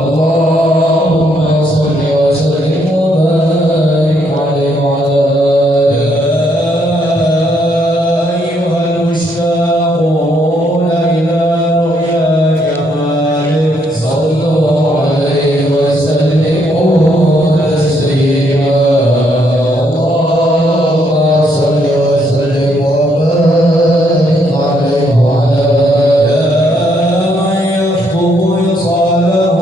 اللهم صل وسلم وبارك عليه وعلى أيها المشتاقون إلى رؤيا جمالك صلوا عليه وسلموا تسليما اللهم صل وسلم وبارك عليه وعلى من يخطب وصاله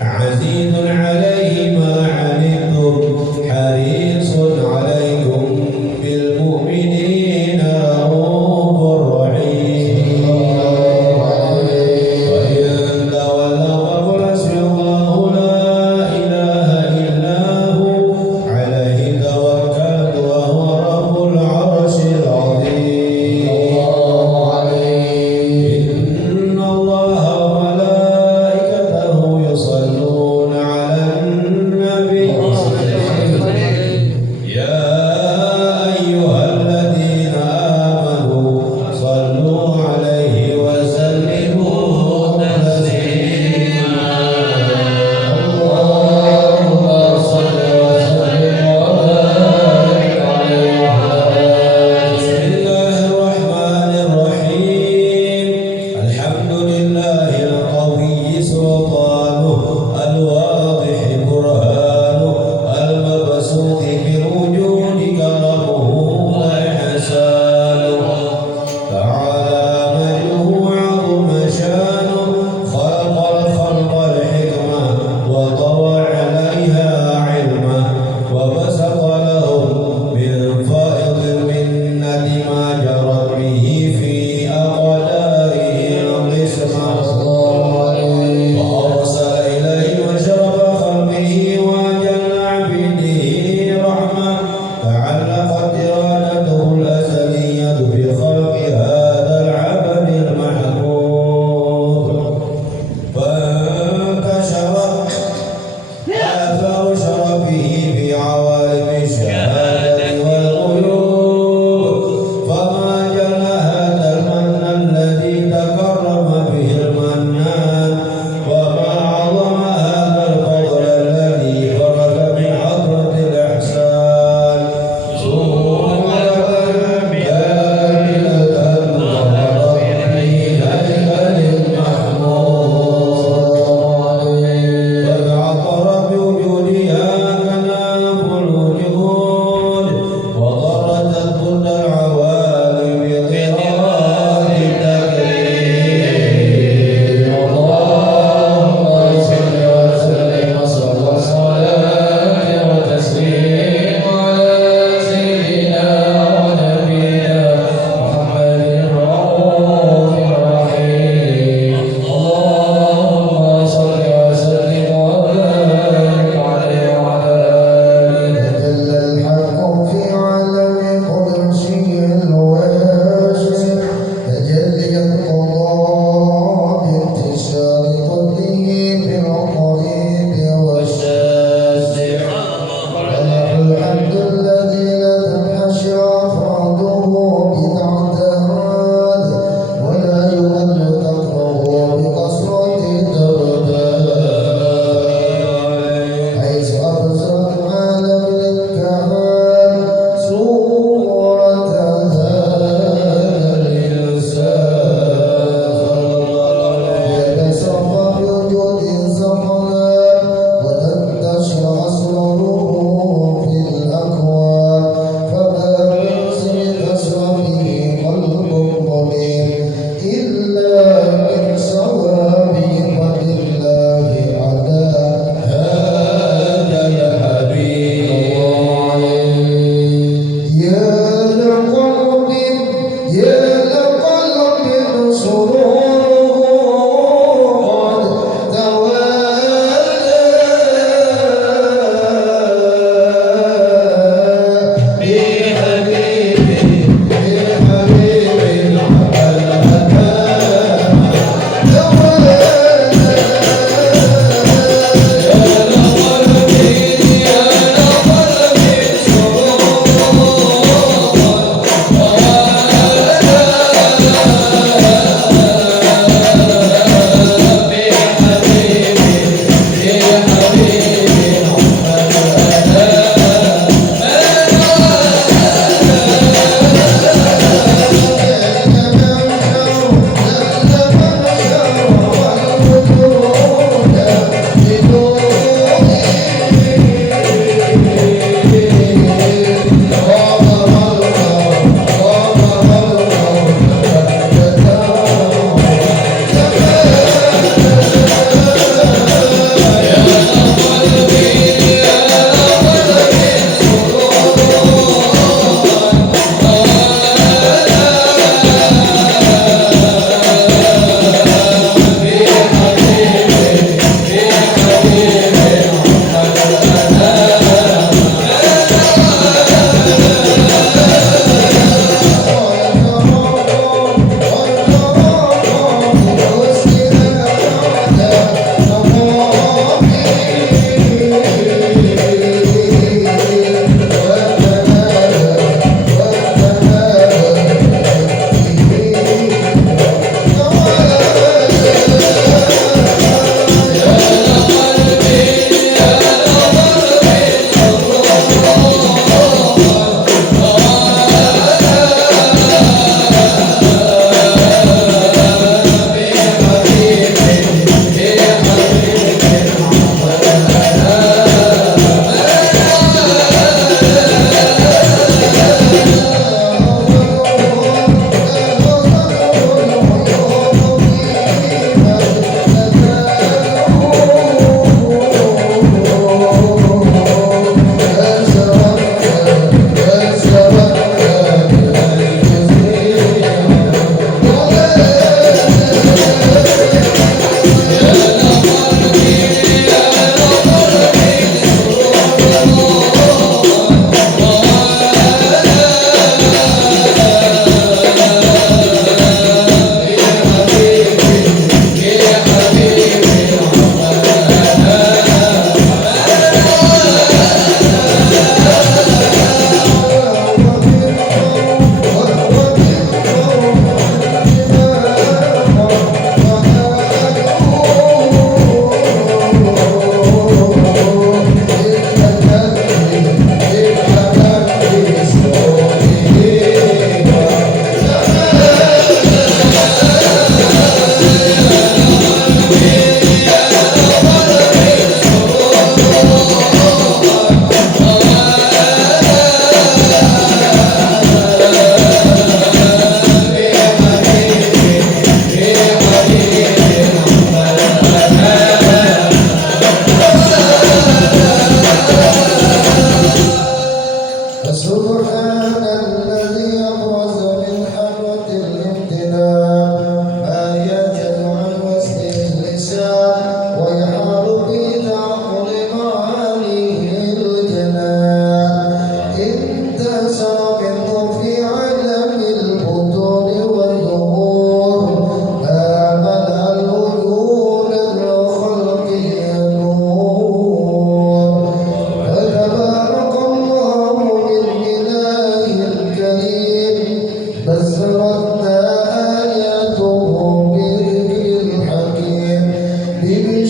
عزيز عليه ما عنتم حريص عليكم بالمؤمنين رؤوف رحيم وإن تولوا فقل حسبي الله لا إله إلا هو عليه توكلت وهو رب العرش العظيم إن الله وملائكته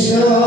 الله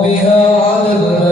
بها على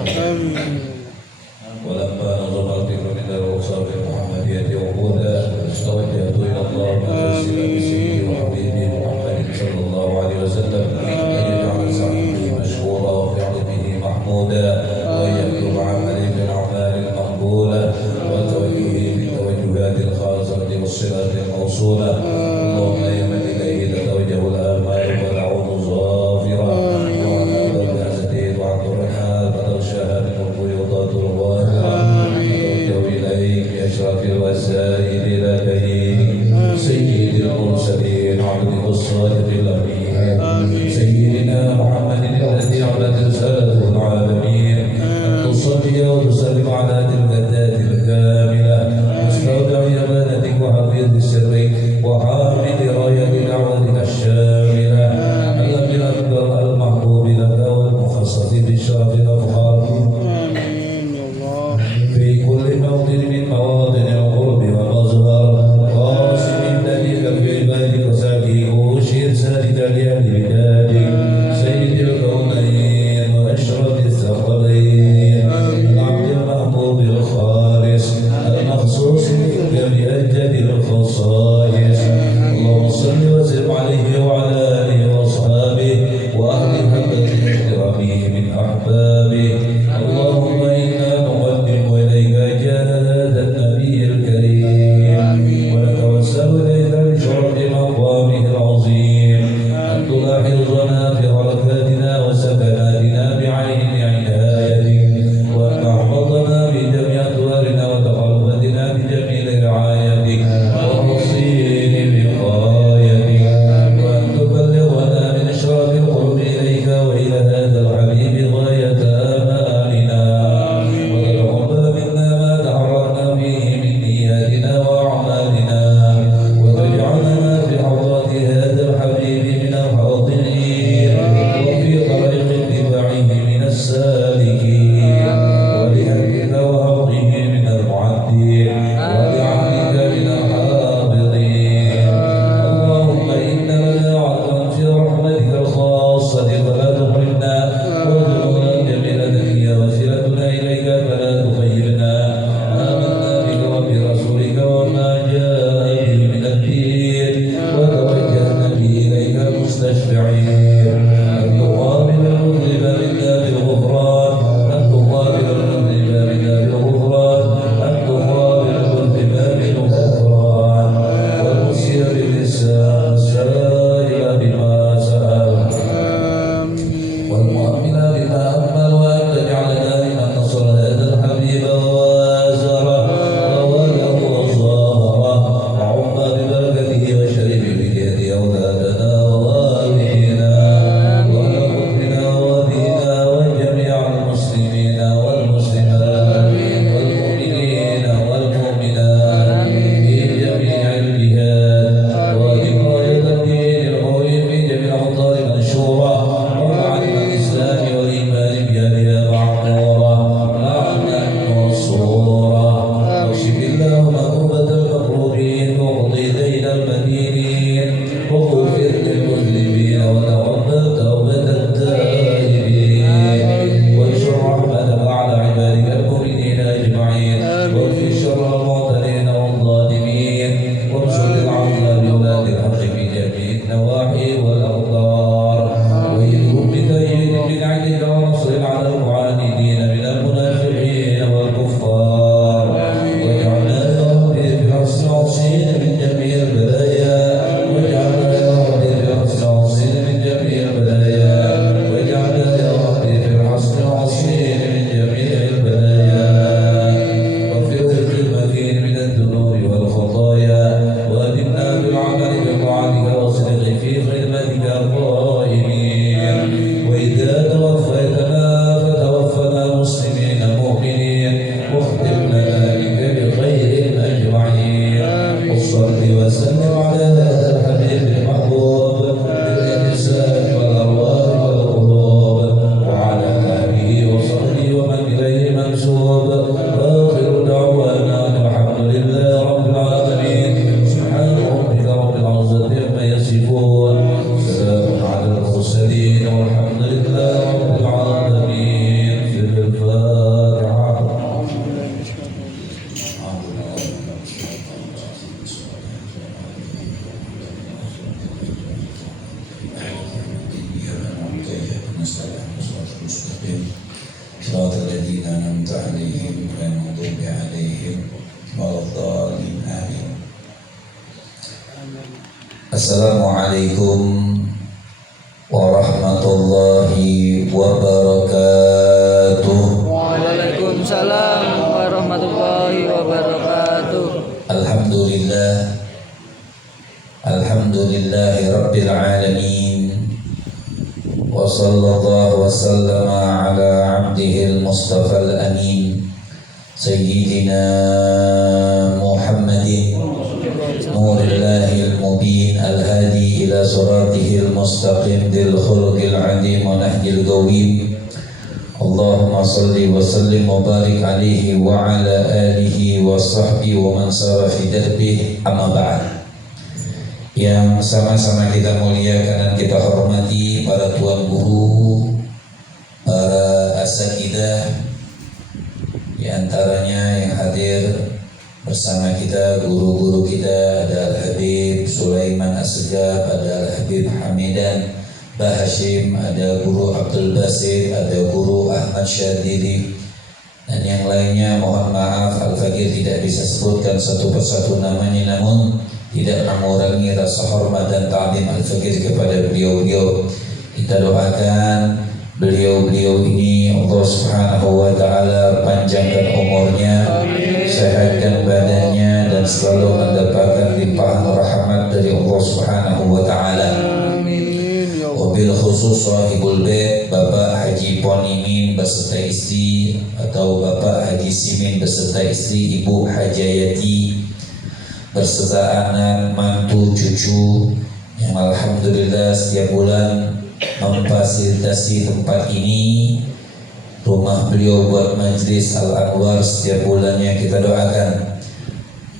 آمين. ولما نظم الفكر من الأوصاف المحمدية وقودا توجهت إلى الله متوسلا بسيدي وحبيبي محمد صلى الله عليه وسلم أن يجعل سعيه مشكورا وفعله محمودا وأن يكتب عملي بالأعمال المقبولة وتوجهه بالتوجهات الخاصة والصلات الموصولة. اللهم يا من إليه تتوجه الآمال والعون الظافرة وعلى الناسة وعبد الرحمن فتغشاها من الفيوضات الظاهرة نتوجه إليك بأشرف الوسائل لديك سيد المرسلين عبدك الصادق الأمين سيدنا محمد الذي عبد رسالته العالمين أن تصلي وتسلم على الفتاة الكاملة مستودع أمانتك وحفيظ سرك وحامل راية دعوتك الشاملة الأمير الأكبر المحبوب لك والمخصص بالشرف الأفخار في كل موطن من مواطن القرب والمظهر قاسم ذلك في عبادك وساكيه وشير سالك لأهل Assalamualaikum warahmatullahi wabarakatuh. Waalaikumsalam warahmatullahi wabarakatuh. Alhamdulillahi rabbil alamin. Wa sallallahu wa sallama ala abdihil mustafal amin Sayyidina Muhammadin Nurillahil mubin al-hadi ila suratihil mustaqim dil khulqil adim wa nahjil gawim. Allahumma salli wa sallim wa barik alaihi wa ala alihi wa sahbihi wa man sara fi darbih, amma ba'd. Yang sama-sama kita muliakan dan kita hormati para tuan guru, para asatidzah, di antaranya yang hadir bersama kita guru-guru kita ada Al-Habib Sulaiman As-Segaf, ada Al-Habib Hamidan Bah Hashim, ada guru Abdul Basit, ada guru Ahmad Syadili, dan yang lainnya. Mohon maaf Al-Fakir tidak bisa sebutkan satu persatu namanya, namun tidak mengurangi rasa hormat dan ta'zim Al-Fakir kepada beliau-beliau. Kita doakan beliau-beliau ini Allah Subhanahu wa ta'ala panjangkan umurnya, sehatkan badannya, dan selalu mendapatkan limpahan rahmat dari Allah Subhanahu wa ta'ala. Wabil khusus sahibul bait Bapak Haji Ponimin beserta istri, atau Bapak Haji Simin beserta istri, Ibu Hajayati beserta anak, mantu, cucu, yang alhamdulillah setiap bulan memfasilitasi tempat ini, rumah beliau buat majlis Al-Anwar setiap bulannya. Kita doakan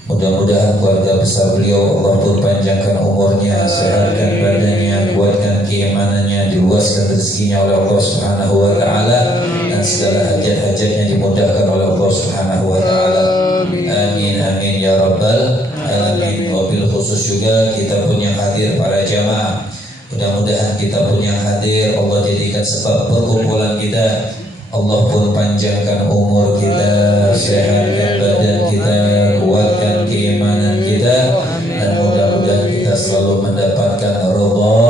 mudah-mudahan keluarga besar beliau Allah pun panjangkan umurnya, sehatkan badannya, kuatkan keimanannya, diluaskan rezekinya oleh Allah Subhanahu wa ta'ala, dan segala hajat-hajatnya dimudahkan oleh Allah Subhanahu wa ta'ala. Amin amin ya rabbal alamin. Wabil khusus juga kita pun yang hadir para jamaah, mudah-mudahan kita pun yang hadir Allah jadikan sebab perkumpulan kita. Allah pun panjangkan umur kita, sehatkan badan kita, kuatkan keimanan kita, dan mudah-mudahan kita selalu mendapatkan ridha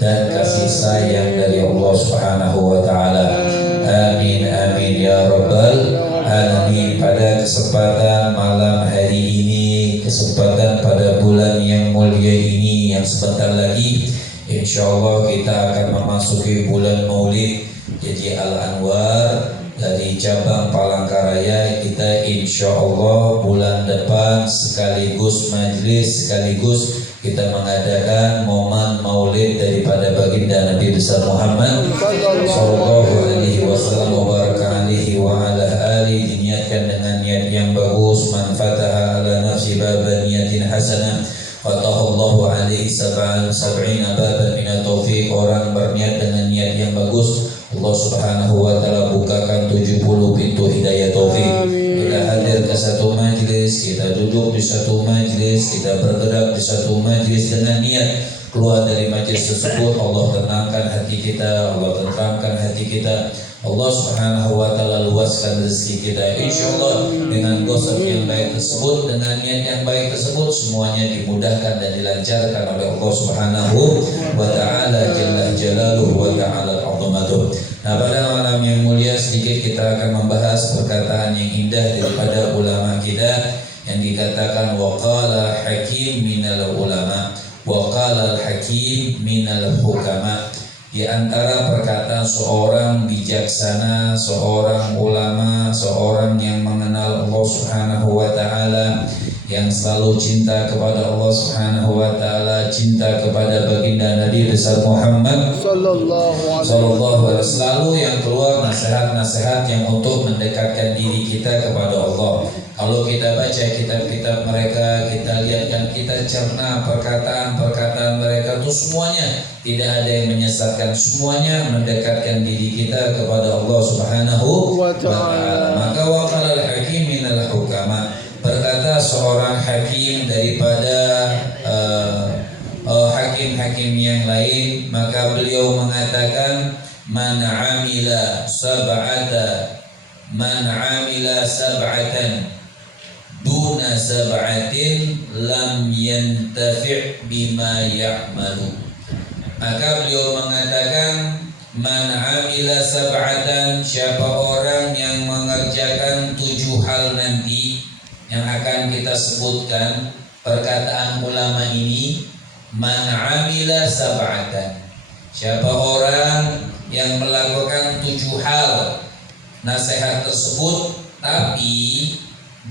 dan kasih sayang dari Allah Subhanahu wa ta'ala. Amin amin ya rabbal alamin. Pada kesempatan malam hari ini, kesempatan pada bulan yang mulia ini, yang sebentar lagi insyaallah kita akan memasuki bulan Maulid. Jadi Al-Anwar dari cabang Palangkaraya, kita insyaallah bulan depan sekaligus majlis, sekaligus kita mengadakan momen maulid daripada baginda Nabi besar Muhammad sallallahu alaihi wasallam wa baraka alaihi wa ala ali. Diniatkan dengan niat yang bagus, man fataha ala nafsi baban niyatin hasanah fatahallahu alaihi sab'ina baban minat taufiq. Orang berniat dengan niat yang bagus, Allah Subhanahu wa ta'ala bukakan 70 pintu hidayah taufik. Kita hadir ke satu majlis, kita duduk di satu majlis, kita bergerak di satu majlis dengan niat keluar dari majlis tersebut Allah tenangkan hati kita, Allah tenangkan hati kita, Allah Subhanahu wa ta'ala luaskan rezeki kita. Insyaallah dengan gosok yang baik tersebut, dengan niat yang baik tersebut, semuanya dimudahkan dan dilancarkan oleh Allah Subhanahu wa ta'ala jalla jalaluhu wa ta'ala azamatuh. Nah, pada malam yang mulia sedikit kita akan membahas perkataan yang indah daripada ulama kita yang dikatakan waqala hakim minal ulama, waqala al-hakim minal hukama. Di antara perkataan seorang bijaksana, seorang ulama, seorang yang mengenal Allah Subhanahu wa ta'ala, yang selalu cinta kepada Allah Subhanahu wa ta'ala, cinta kepada baginda Nabi besar Muhammad sallallahu alaihi wasallam, selalu yang keluar nasihat-nasihat yang untuk mendekatkan diri kita kepada Allah. Kalau kita baca kitab-kitab mereka, kita lihat dan kita cerna perkataan-perkataan mereka itu semuanya tidak ada yang menyesatkan, semuanya mendekatkan diri kita kepada Allah Subhanahu wa ta'ala. Maka waqala al-hakim minal hukama, berkata seorang hakim daripada hakim-hakim yang lain, maka beliau mengatakan man amila sab'atan duna duna sab'atin lam yantafi' bima ya'malu. Maka beliau mengatakan, man amila sab'atan, siapa orang yang mengerjakan 7 hal nanti yang akan kita sebutkan. Perkataan ulama ini, man amila sab'atan, siapa orang yang melakukan 7 hal nasihat tersebut, tapi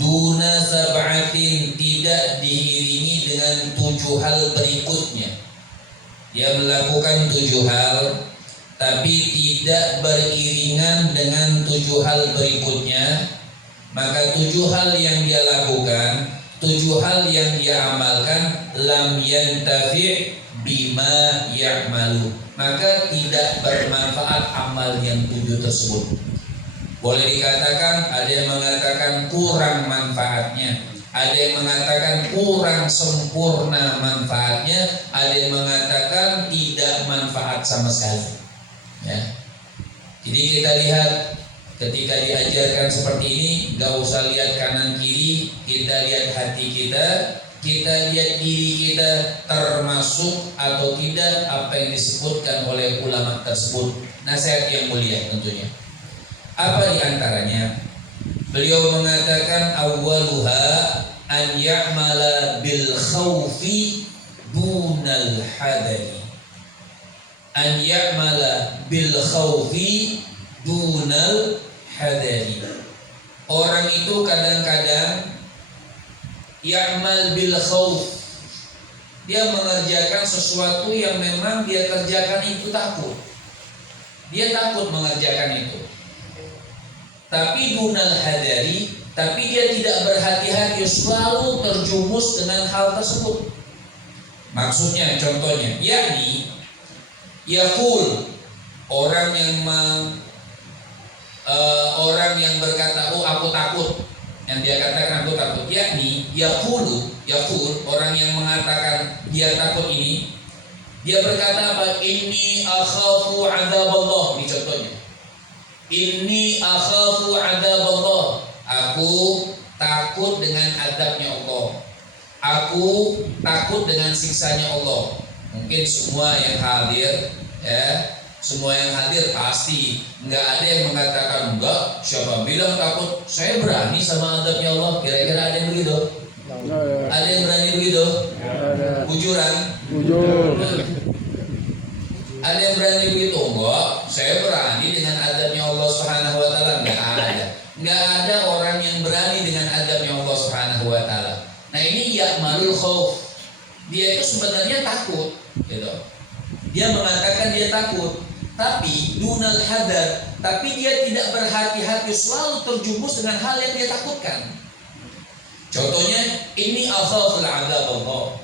duna sab'atin, tidak diiringi dengan 7 hal berikutnya. Dia melakukan 7 hal tapi tidak beriringan dengan 7 hal berikutnya, maka 7 hal yang dia lakukan, 7 hal yang dia amalkan, lam yantafi' bima ya'malu, maka tidak bermanfaat amal yang 7 tersebut. Boleh dikatakan, ada yang mengatakan kurang manfaatnya, ada yang mengatakan kurang sempurna manfaatnya, ada yang mengatakan tidak manfaat sama sekali. Ya. Jadi kita lihat, ketika diajarkan seperti ini, gak usah lihat kanan kiri, kita lihat hati kita, kita lihat diri kita termasuk atau tidak apa yang disebutkan oleh ulama tersebut. Nasihat yang mulia tentunya. Apa diantaranya? Beliau mengatakan, awwaluha an ya'mala bil khawfi dunal hadari. An ya'mala bil khawfi dunal hadari. Orang itu kadang-kadang ya'mal bil khawf, dia mengerjakan sesuatu yang memang dia kerjakan itu takut. Dia takut mengerjakan itu. Tapi dunal hadari, tapi dia tidak berhati-hati, selalu terjumus dengan hal tersebut. Maksudnya, contohnya, yakni yaqul, orang yang berkata, oh aku takut, yang dia katakan aku takut, yakni yaqul, orang yang mengatakan dia takut ini, dia berkata apa? Inni akhafu adzaballah, ini contohnya. Inni akhafu adzaballah, aku takut dengan adabnya Allah, aku takut dengan siksanya Allah. Mungkin semua yang hadir, ya, semua yang hadir pasti nggak ada yang mengatakan enggak. Siapa bilang takut? Saya berani sama adabnya Allah. Kira-kira ada yang begitu? Ada yang berani begitu? Bujuran? Bujur. Ada yang berani begitu? Enggak, saya berani dengan adabnya Allah Subhanahu wa taala. Enggak ada. Enggak ada orang yang berani dengan adabnya Allah Subhanahu wa taala. Nah, ini ya'malul khauf. Dia itu sebenarnya takut, gitu. Dia mengatakan dia takut, tapi dunal hadar, tapi dia tidak berhati-hati, selalu terjumus dengan hal yang dia takutkan. Contohnya, ini akhaful adzaballah.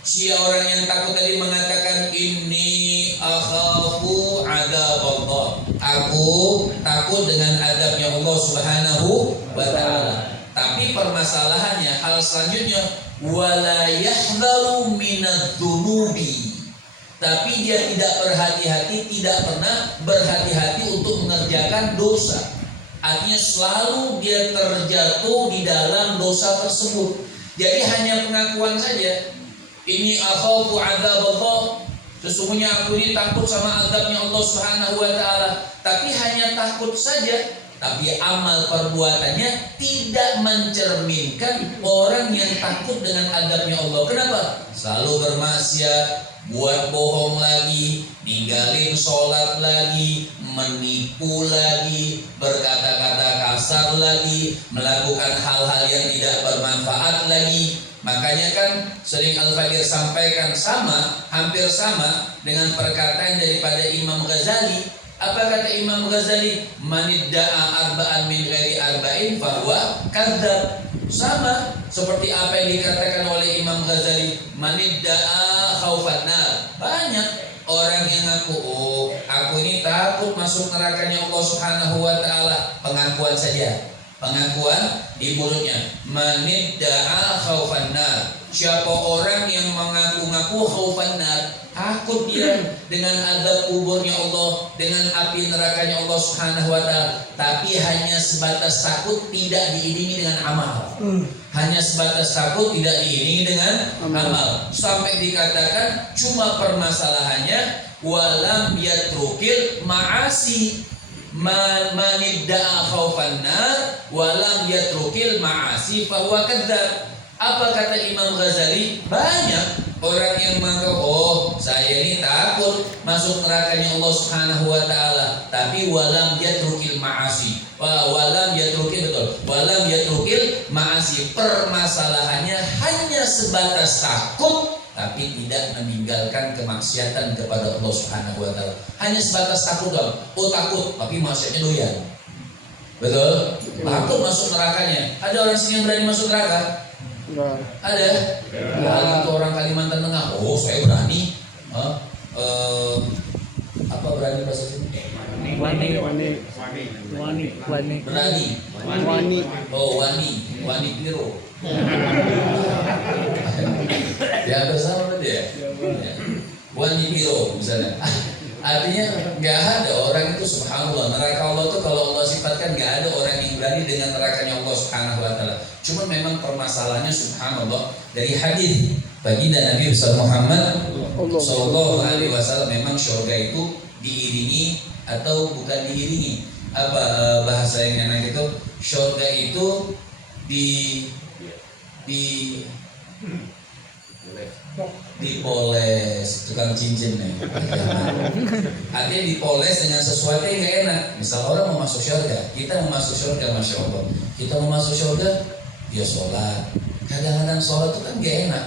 Si orang yang takut tadi mengatakan, ini akhafu adzaballah, aku takut dengan adabnya Allah Subhanahu wa taala. Tapi permasalahannya, hal selanjutnya, wala yahdharu minadz-dzunubi, tapi dia tidak berhati-hati, tidak pernah berhati-hati untuk mengerjakan dosa. Artinya selalu dia terjatuh di dalam dosa tersebut. Jadi hanya pengakuan saja, ini akhafu adzaballah, sesungguhnya aku ini takut sama azabnya Allah Subhanahu wa taala, tapi hanya takut saja, tapi amal perbuatannya tidak mencerminkan orang yang takut dengan adabnya Allah. Kenapa? Selalu bermaksiat, buat bohong lagi, ninggalin sholat lagi, menipu lagi, berkata-kata kasar lagi, melakukan hal-hal yang tidak bermanfaat lagi. Makanya kan sering Al-Fakir sampaikan hampir sama dengan perkataan daripada Imam Ghazali. Apa kata Imam Ghazali? Manidda'a arba'an min ghairi arba'in fahuwa kadzdzab. Sama seperti apa yang dikatakan oleh Imam Ghazali, manidda'a khaufan nar. Banyak orang yang ngaku, oh aku ini takut masuk nerakanya Allah Subhanahu wa taala, pengakuan saja. Pengakuan di mulutnya. Manidda'a khaufan nar. Siapa orang yang mengaku-ngaku khaufan nar, takut dia dengan azab kuburnya Allah, dengan api nerakanya Allah Subhanahu wa taala, tapi hanya sebatas takut, tidak diiringi dengan amal. Hanya sebatas takut, tidak diiringi dengan amal. Sampai dikatakan cuma permasalahannya walam yatrukil ma'asi. Manidda'a khaufan nar walam yatrukil ma'asi fahuwa kadzdzab. Apa kata Imam Ghazali? Banyak orang yang menganggap, oh saya ini takut masuk nerakanya Allah Subhanahu wa taala, tapi walam yatrukil ma'asi. Walam yatrukil, betul. Walam yatrukil ma'asi. Permasalahannya hanya sebatas takut, tapi tidak meninggalkan kemaksiatan kepada Allah Subhanahu wa taala. Hanya sebatas takut doang. Oh takut, tapi maksudnya doyan. Betul? Takut masuk nerakanya. Ada orang sini yang berani masuk neraka? Ada? Ya, itu orang Kalimantan Tengah. Oh, saya berani. Apa berani bahasa sini? Wani. Berani. Oh, wani piro. Ya bersama dia. Wani piro misalnya. Artinya nggak ada orang itu, subhanallah, neraka Allah itu kalau Allah sifatkan nggak ada orang yang berani dengan nerakanya Allah Subhanahu wa taala. Cuma memang permasalahannya subhanallah dari hadis baginda Nabi besar Muhammad sallallahu alaihi wasallam, memang surga itu diiringi atau bukan diiringi, apa bahasa yang enak itu, surga itu dipoles, tukang cincin nih. Artinya dipoles dengan sesuatu yang gak enak. Misal orang mau masuk surga, kita mau masuk surga, masya Allah. Kita mau masuk surga, dia sholat. Kadang-kadang sholat itu kan gak enak,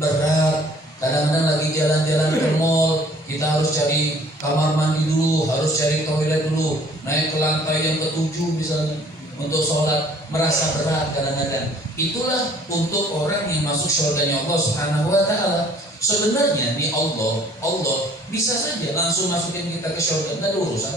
berat. Kadang-kadang lagi jalan-jalan ke mall, kita harus cari kamar mandi dulu, harus cari toilet dulu, naik ke lantai yang ke-7 misalnya untuk sholat, merasa berat kadang-kadang. Itulah untuk orang yang masuk surganya Allah Subhanahu wa taala. Sebenarnya di Allah bisa saja langsung masukin kita ke surga, enggak ada urusan.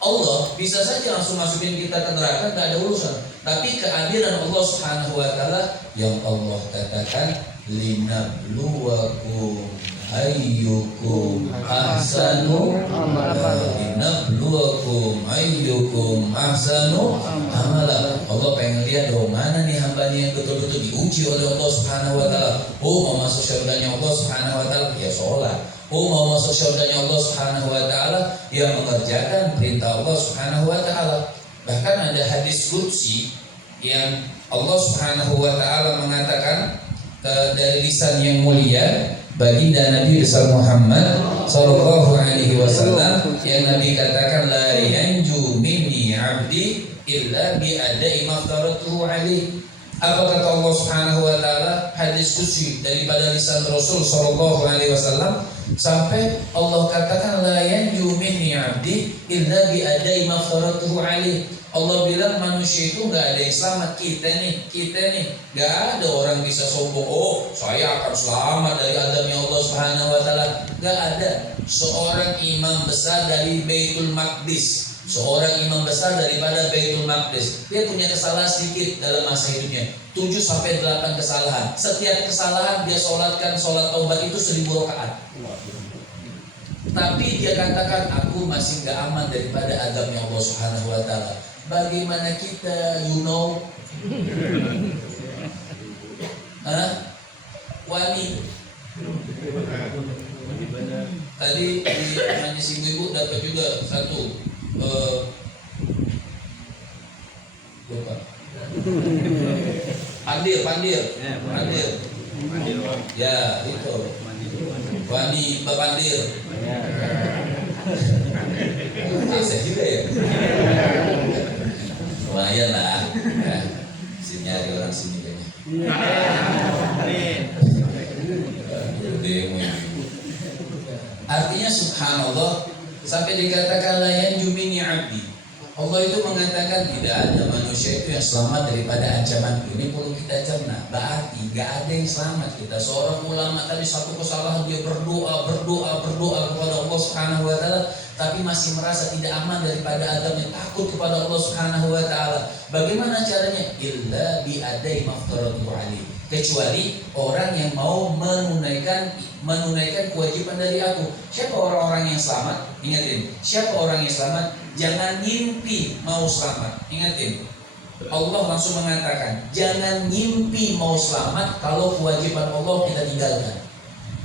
Allah bisa saja langsung masukin kita ke neraka, enggak ada urusan. Tapi keadilan Allah Subhanahu wa taala yang Allah katakan linabluwakum ayyukum ahsanu amala. Linabluwakum ayyukum ahsanu amala. Allah pengen lihat dong mana nih hambanya yang betul-betul diuji oleh Allah Subhanahu wa taala. Oh mau masuk surganya Allah Subhanahu wa taala, ya sholat. Oh mau masuk surganya Allah Subhanahu wa taala, ya mengerjakan perintah Allah Subhanahu wa taala. Bahkan ada hadis qudsi yang Allah Subhanahu wa taala mengatakan dari lisan yang mulia baginda Nabi besar Muhammad sallallahu alaihi wasallam, yang Nabi katakan la yanju minni 'abdi illa bi ada'i ma aftaratuhu alaihi. Apa kata Allah Subhanahu wa taala? Hadis qudsi daripada lisan Rasul sallallahu alaihi wasallam, sampai Allah katakan la yanju minni 'abdi illa bi ada'i ma aftaratuhu alaihi. Allah bilang manusia itu nggak ada yang selamat. Kita nih nggak ada orang bisa sombong, oh saya akan selamat dari azabnya Allah Subhanahu wa taala. Nggak ada. Seorang imam besar dari Baitul Maqdis, seorang imam besar daripada Baitul Maqdis, dia punya kesalahan sedikit dalam masa hidupnya, 7-8 kesalahan. Setiap kesalahan dia sholatkan sholat taubat itu 1000 rakaat. Tapi dia katakan aku masih nggak aman daripada azabnya Allah Subhanahu wa taala. Bagaimana kita, Wani tadi di majelis ibu dapat juga satu lupa. Pandir. Ya itu Wani Bapandir. Bisa juga ya. Lumayan lah, ya. Sini nyari orang sini kayaknya. Artinya subhanallah, sampai dikatakan la yanju minni 'abdi. Allah itu mengatakan tidak ada manusia manusia itu yang selamat daripada ancaman ini perlu kita cerna. Berarti gak ada yang selamat kita. Seorang ulama tadi satu kesalahan dia berdoa kepada Allah Subhanahu wa taala, tapi masih merasa tidak aman daripada adabnya, takut kepada Allah Subhanahu wa taala. Bagaimana caranya? Illa bi adai maftaratu alaihi. Kecuali orang yang mau menunaikan kewajiban dari aku. Siapa orang-orang yang selamat? Ingatin, siapa orang yang selamat? Jangan ngimpi mau selamat. Ingatin, Allah langsung mengatakan, jangan ngimpi mau selamat kalau kewajiban Allah kita tinggalkan.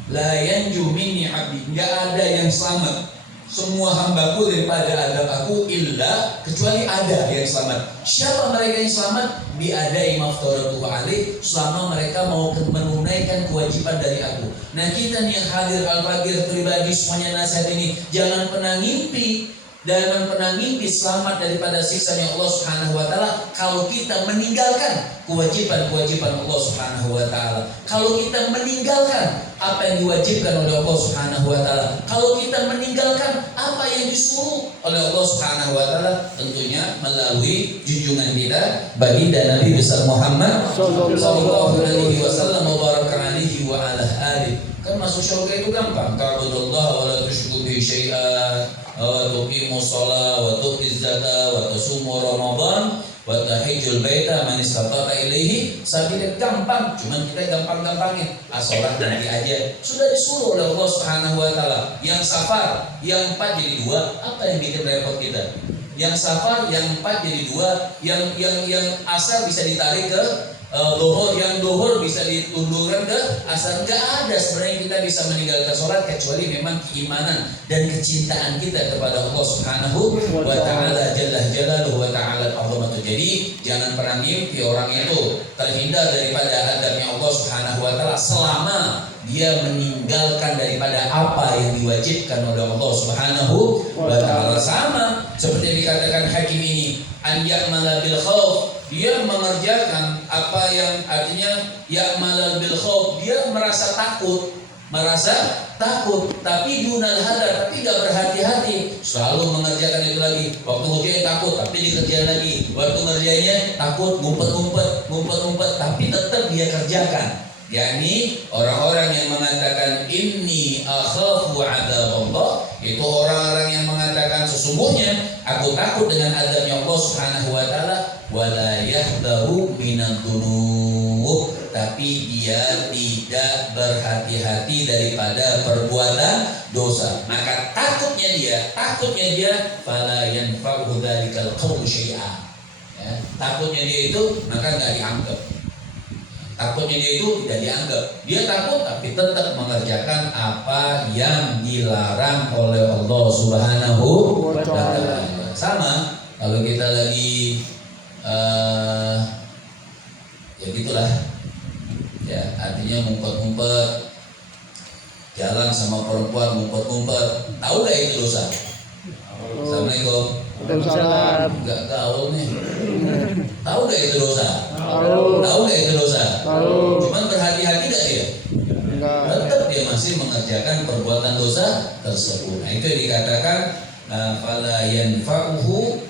La yanju minni abdi, enggak ada yang selamat semua hambaku daripada adab aku illa, kecuali ada yang selamat. Siapa mereka yang selamat? Bi adai maftaratu alaih, selama mereka mau menunaikan kewajiban dari aku. Nah kita nih yang hadir al-fakir pribadi semuanya nasihat ini, jangan pernah ngimpi selamat daripada siksanya Allah Subhanahu wa taala kalau kita meninggalkan kewajiban-kewajiban Allah Subhanahu wa taala. Kalau kita meninggalkan apa yang diwajibkan oleh Allah Subhanahu wa taala, kalau kita meninggalkan apa yang disuruh oleh Allah Subhanahu wa taala, tentunya melalui junjungan kita baginda Nabi besar Muhammad sallallahu alaihi wasallam wa baraka alaihi wa ala alihi. Kan masuk surga itu gampang. Ta'budullaha wa la tusyriku bihi syai'an wa tuqimus shalah wa tu'tiz zakah wa tasumu ramadan wa tahijjul baita man istata'a ilaihi sabila. Gampang, cuman kita gampang-gampangin. Salat nanti aja. Sudah disuruh oleh Allah Subhanahu wa taala. Yang safar, yang 4 jadi 2, apa yang bikin repot kita? Yang safar, yang 4 jadi 2, yang asar bisa ditarik ke dohor, yang dohor bisa ditundurkan ke asar. Gak ada sebenarnya kita bisa meninggalkan sholat kecuali memang keimanan dan kecintaan kita kepada Allah Subhanahu wa ta'ala jalla jalaluhu wa ta'ala azamatu. Jadi jangan pernah mimpi orang itu terhindar daripada adabnya Allah Subhanahu wa ta'ala selama dia meninggalkan daripada apa yang diwajibkan oleh Allah Subhanahu wa ta'ala. Sama seperti dikatakan hakim ini, an ya'mala bil khauf, dia mengerjakan apa yang artinya ya'mal bil khauf, dia merasa takut, tapi dunal hadar, tapi tidak berhati-hati, selalu mengerjakan itu lagi. Waktu kerjanya takut, tapi dikerjakan lagi. Waktu ngerjainnya takut, ngumpet, tapi tetap dia kerjakan. yakni orang-orang yang mengatakan inni akhafu adzab, itu orang-orang yang mengatakan sesungguhnya aku takut dengan azabnya Allah Subhanahu wa taala, wala yahdharu minadz-dzunub, tapi dia tidak berhati-hati daripada perbuatan dosa. Maka takutnya dia fala yanfa'u dzalikal qawlu syai'a. Ya, takutnya dia itu maka enggak dianggap. Takutnya dia itu tidak dianggap. Dia takut tapi tetap mengerjakan apa yang dilarang oleh Allah Subhanahu wa taala. Sama kalau kita lagi ya gitulah. Ya, artinya ngumpet-ngumpet, jalan sama perempuan ngumpet-ngumpet, tahu gak itu dosa? Assalamualaikum. Waalaikumsalam. Gak gaul nih. Tahu gak itu dosa? Tahu gak itu dosa? Tahu. Cuman berhati-hati gak dia? Enggak. Tetap dia masih mengerjakan perbuatan dosa tersebut. Nah, itu yang dikatakan fala yanfa'uhu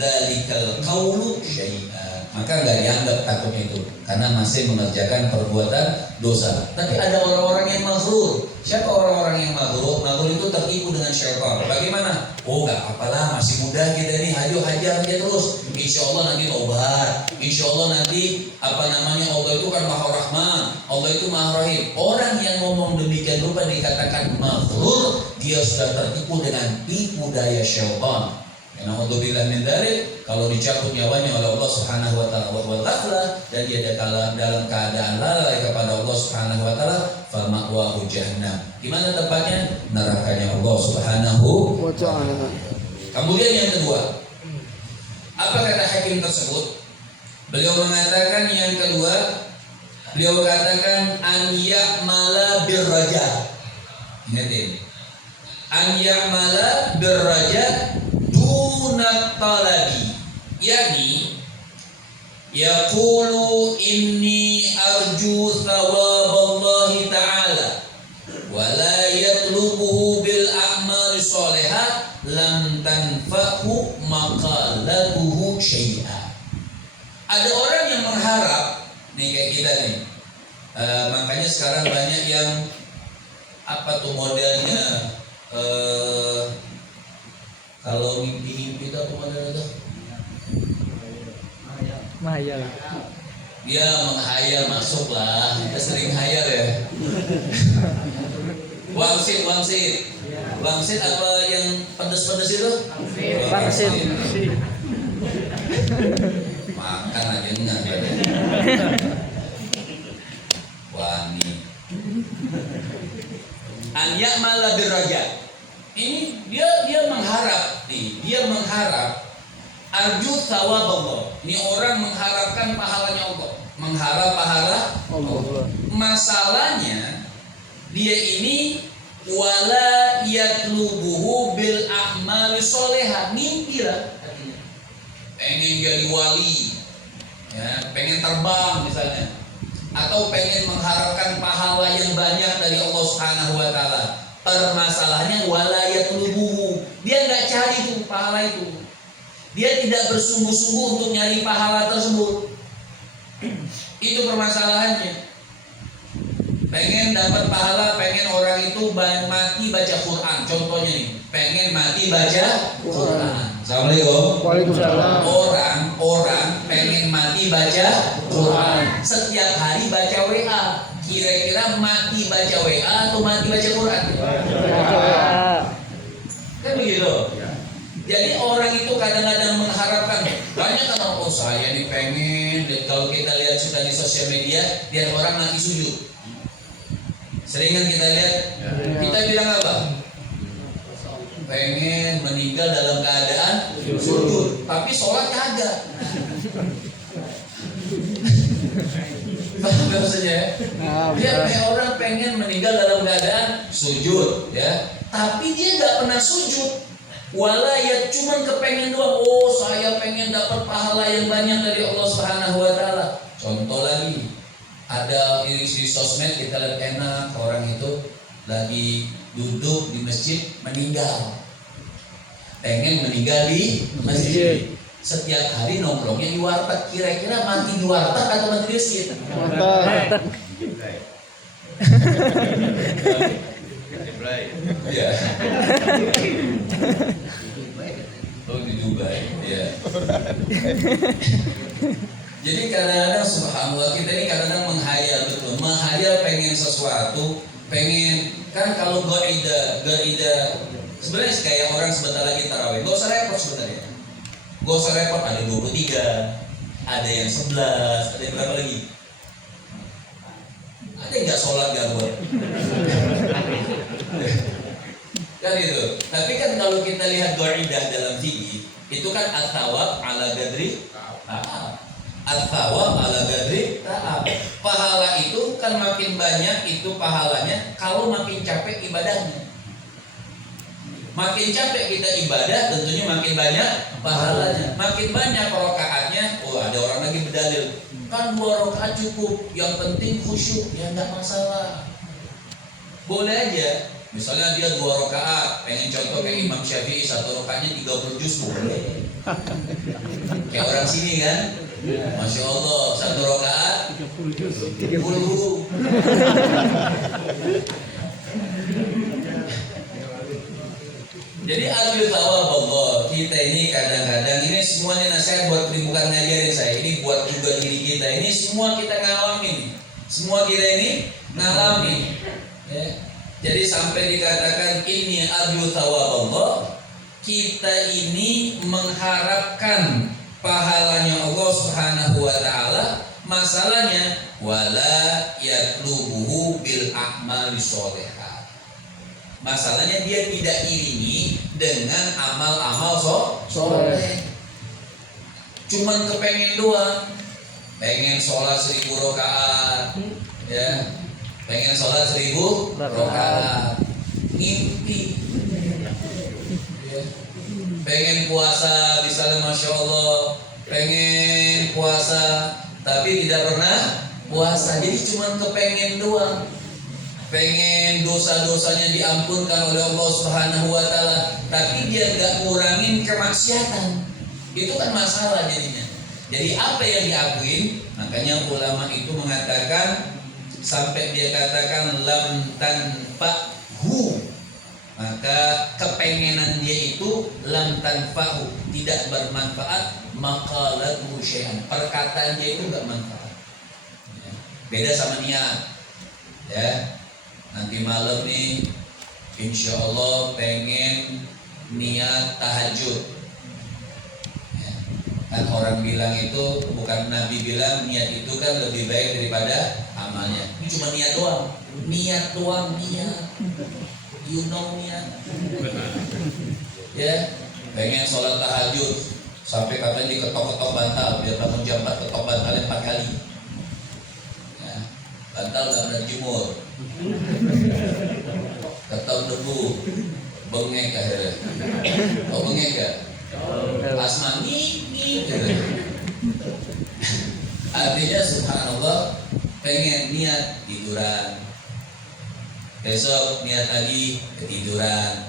dalikal qawlu syai'an. Maka nggak dianggap takutnya itu karena masih mengerjakan perbuatan dosa. Tapi ada orang-orang yang maghrur. Siapa orang-orang yang maghrur? Maghrur itu tertipu dengan syaitan. Bagaimana? Oh nggak apalah, masih muda kita ini, ayo hajar aja terus. Insya Allah nanti tobat. Insya Allah nanti Allah itu kan Maha Rahman, Allah itu Maha Rahim. Orang yang ngomong demikian rupa dikatakan maghrur, dia sudah tertipu dengan tipu daya syaitan. Alhamdulillah min dzalik, kalau dicabut nyawanya oleh Allah Subhanahu wa taala wal ghaflah, dan dia dalam keadaan lalai kepada Allah Subhanahu wa taala, fa ma'wahu jahannam. Di mana tempatnya? Nerakanya Allah Subhanahu wa taala. Kemudian yang kedua, apa kata hakim tersebut? Beliau mengatakan yang kedua, beliau katakan an ya'mala birraja. Ingat ini. An ya'mala birraja dunat talabi, yakni yaqulu inni arju thawaballahi ta'ala wa la yatlubuhu bil a'mali sholihah lam tanfa'hu maqalatuhu syai'a. nih kayak kita nih. Makanya sekarang banyak yang apa tuh modelnya kalau mimpi-mimpi itu apa modelnya tuh? Mahayal. Dia menghayal masuk lah. Kita sering hayal ya. Wangsit apa yang pedas-pedas itu? Pangsit. Makan aja enggak. Wangi. An ya'mala birraja. Ini dia mengharap nih, dia mengharap arju thawab Allah. Ini orang mengharapkan pahalanya Allah, mengharap pahala Allah. Masalahnya dia ini wala yatlubuhu bil a'mali sholihah, mimpi lah artinya. Pengen jadi wali, ya, pengen terbang misalnya, atau pengen mengharapkan pahala yang banyak dari Allah Subhanahu wa taala. Permasalahannya wala yatlubuhu, dia nggak cari itu pahala itu. Dia tidak bersungguh-sungguh untuk nyari pahala tersebut. Itu permasalahannya. Pengen dapat pahala, pengen orang itu mati baca Quran. Contohnya nih, pengen mati baca Quran. Assalamualaikum. Waalaikumsalam. Orang pengen mati baca Quran. Setiap hari baca WA. Kira-kira mati baca WA atau mati baca Quran? Kan begitu. Jadi orang itu kadang-kadang mengharapkan banyak kan, oh saya nih pengen. Kalau kita lihat sudah di sosial media, lihat orang mati sujud. Seringan kita lihat, kita bilang apa? Pengen meninggal dalam keadaan sujud, tapi sholat kagak. Paham maksudnya ya? Dia kayak orang pengen meninggal dalam keadaan sujud, ya, tapi dia nggak pernah sujud. Wala ya cuman kepengen doang. Oh saya pengen dapat pahala yang banyak dari Allah Subhanahu wa taala. Contoh lagi, ada di sosmed kita lihat enak, orang itu lagi duduk di masjid meninggal. Pengen meninggal di masjid. Setiap hari nongkrongnya di warteg. Kira-kira mati di warteg atau mati di masjid? Warteg. Ya. Oh di Dubai, ya. Jadi kadang-kadang subhanallah kita ini kadang-kadang menghayal betul, menghayal pengen sesuatu, pengen kan kalau gaidah sebenarnya kayak orang sebentar lagi tarawih, gak usah repot sebenarnya, gak usah repot, ada 23, ada yang 11, ada yang berapa lagi? Ada yang nggak sholat gak buat? Kan itu. Tapi kan kalau kita lihat gaidah dalam fikih, itu kan at-thawab ala gadri ta'ab. At-thawab ala gadri ta'ab. Pahala itu kan makin banyak itu pahalanya kalau makin capek ibadahnya. Makin capek kita ibadah, tentunya makin banyak pahalanya. Makin banyak rakaatnya. Oh, ada orang lagi berdalil, kan 2 rakaat cukup, yang penting khusyuk. Ya nggak masalah, boleh aja. Misalnya dia 2 rakaat, pengen contoh kayak Imam Syafi'i, 1 rakaatnya 30 juz, boleh. Kayak orang sini kan, Masya Allah, 1 rakaat 30. Jadi arju thawab Allah. Kita ini kadang-kadang, ini semuanya nasihat buat bukan ngajarin saya, ini buat juga diri kita. Ini semua kita ngalamin. Semua kita ini ngalamin, ya. Jadi sampai dikatakan ini arju thawab Allah, kita ini mengharapkan pahalanya Allah Subhanahu wa taala. Masalahnya wala yatlubuhu bil a'mali sholihah. Masalahnya dia tidak iringi dengan amal-amal soleh. Cuman kepengen doang, pengen sholat 1000 rakaat, ya, pengen sholat 1000 rakaat, mimpi, ya. Pengen puasa, misalnya Masya Allah, pengen puasa, tapi tidak pernah puasa, jadi cuman kepengen doang. Pengen dosa-dosanya diampunkan oleh Allah Subhanahu wa taala, tapi dia enggak ngurangin kemaksiatan. Itu kan masalah jadinya. Jadi apa yang diakuin? Makanya ulama itu mengatakan sampai dia katakan lam tanfa'hu, maka kepengenan dia itu lam tanfa'hu, tidak bermanfaat, maqalatuhu syai'an, perkataan dia itu enggak manfaat. Beda sama niat. Ya. Nanti malam nih insya Allah pengen niat tahajud. Kan orang bilang itu, bukan Nabi bilang niat itu kan lebih baik daripada amalnya. Ini cuma niat doang. Niat doang, niat. You know niat. Ya, pengen sholat tahajud sampai katanya diketok-ketok bantal, biar bangun jam 4 ketok bantalnya 4 kali. Ya, bantal gak pernah jemur. Ketok debu, bengek akhirnya. Oh bengek gak? Asma ngik. Artinya subhanallah, pengen niat tiduran, besok niat lagi ketiduran,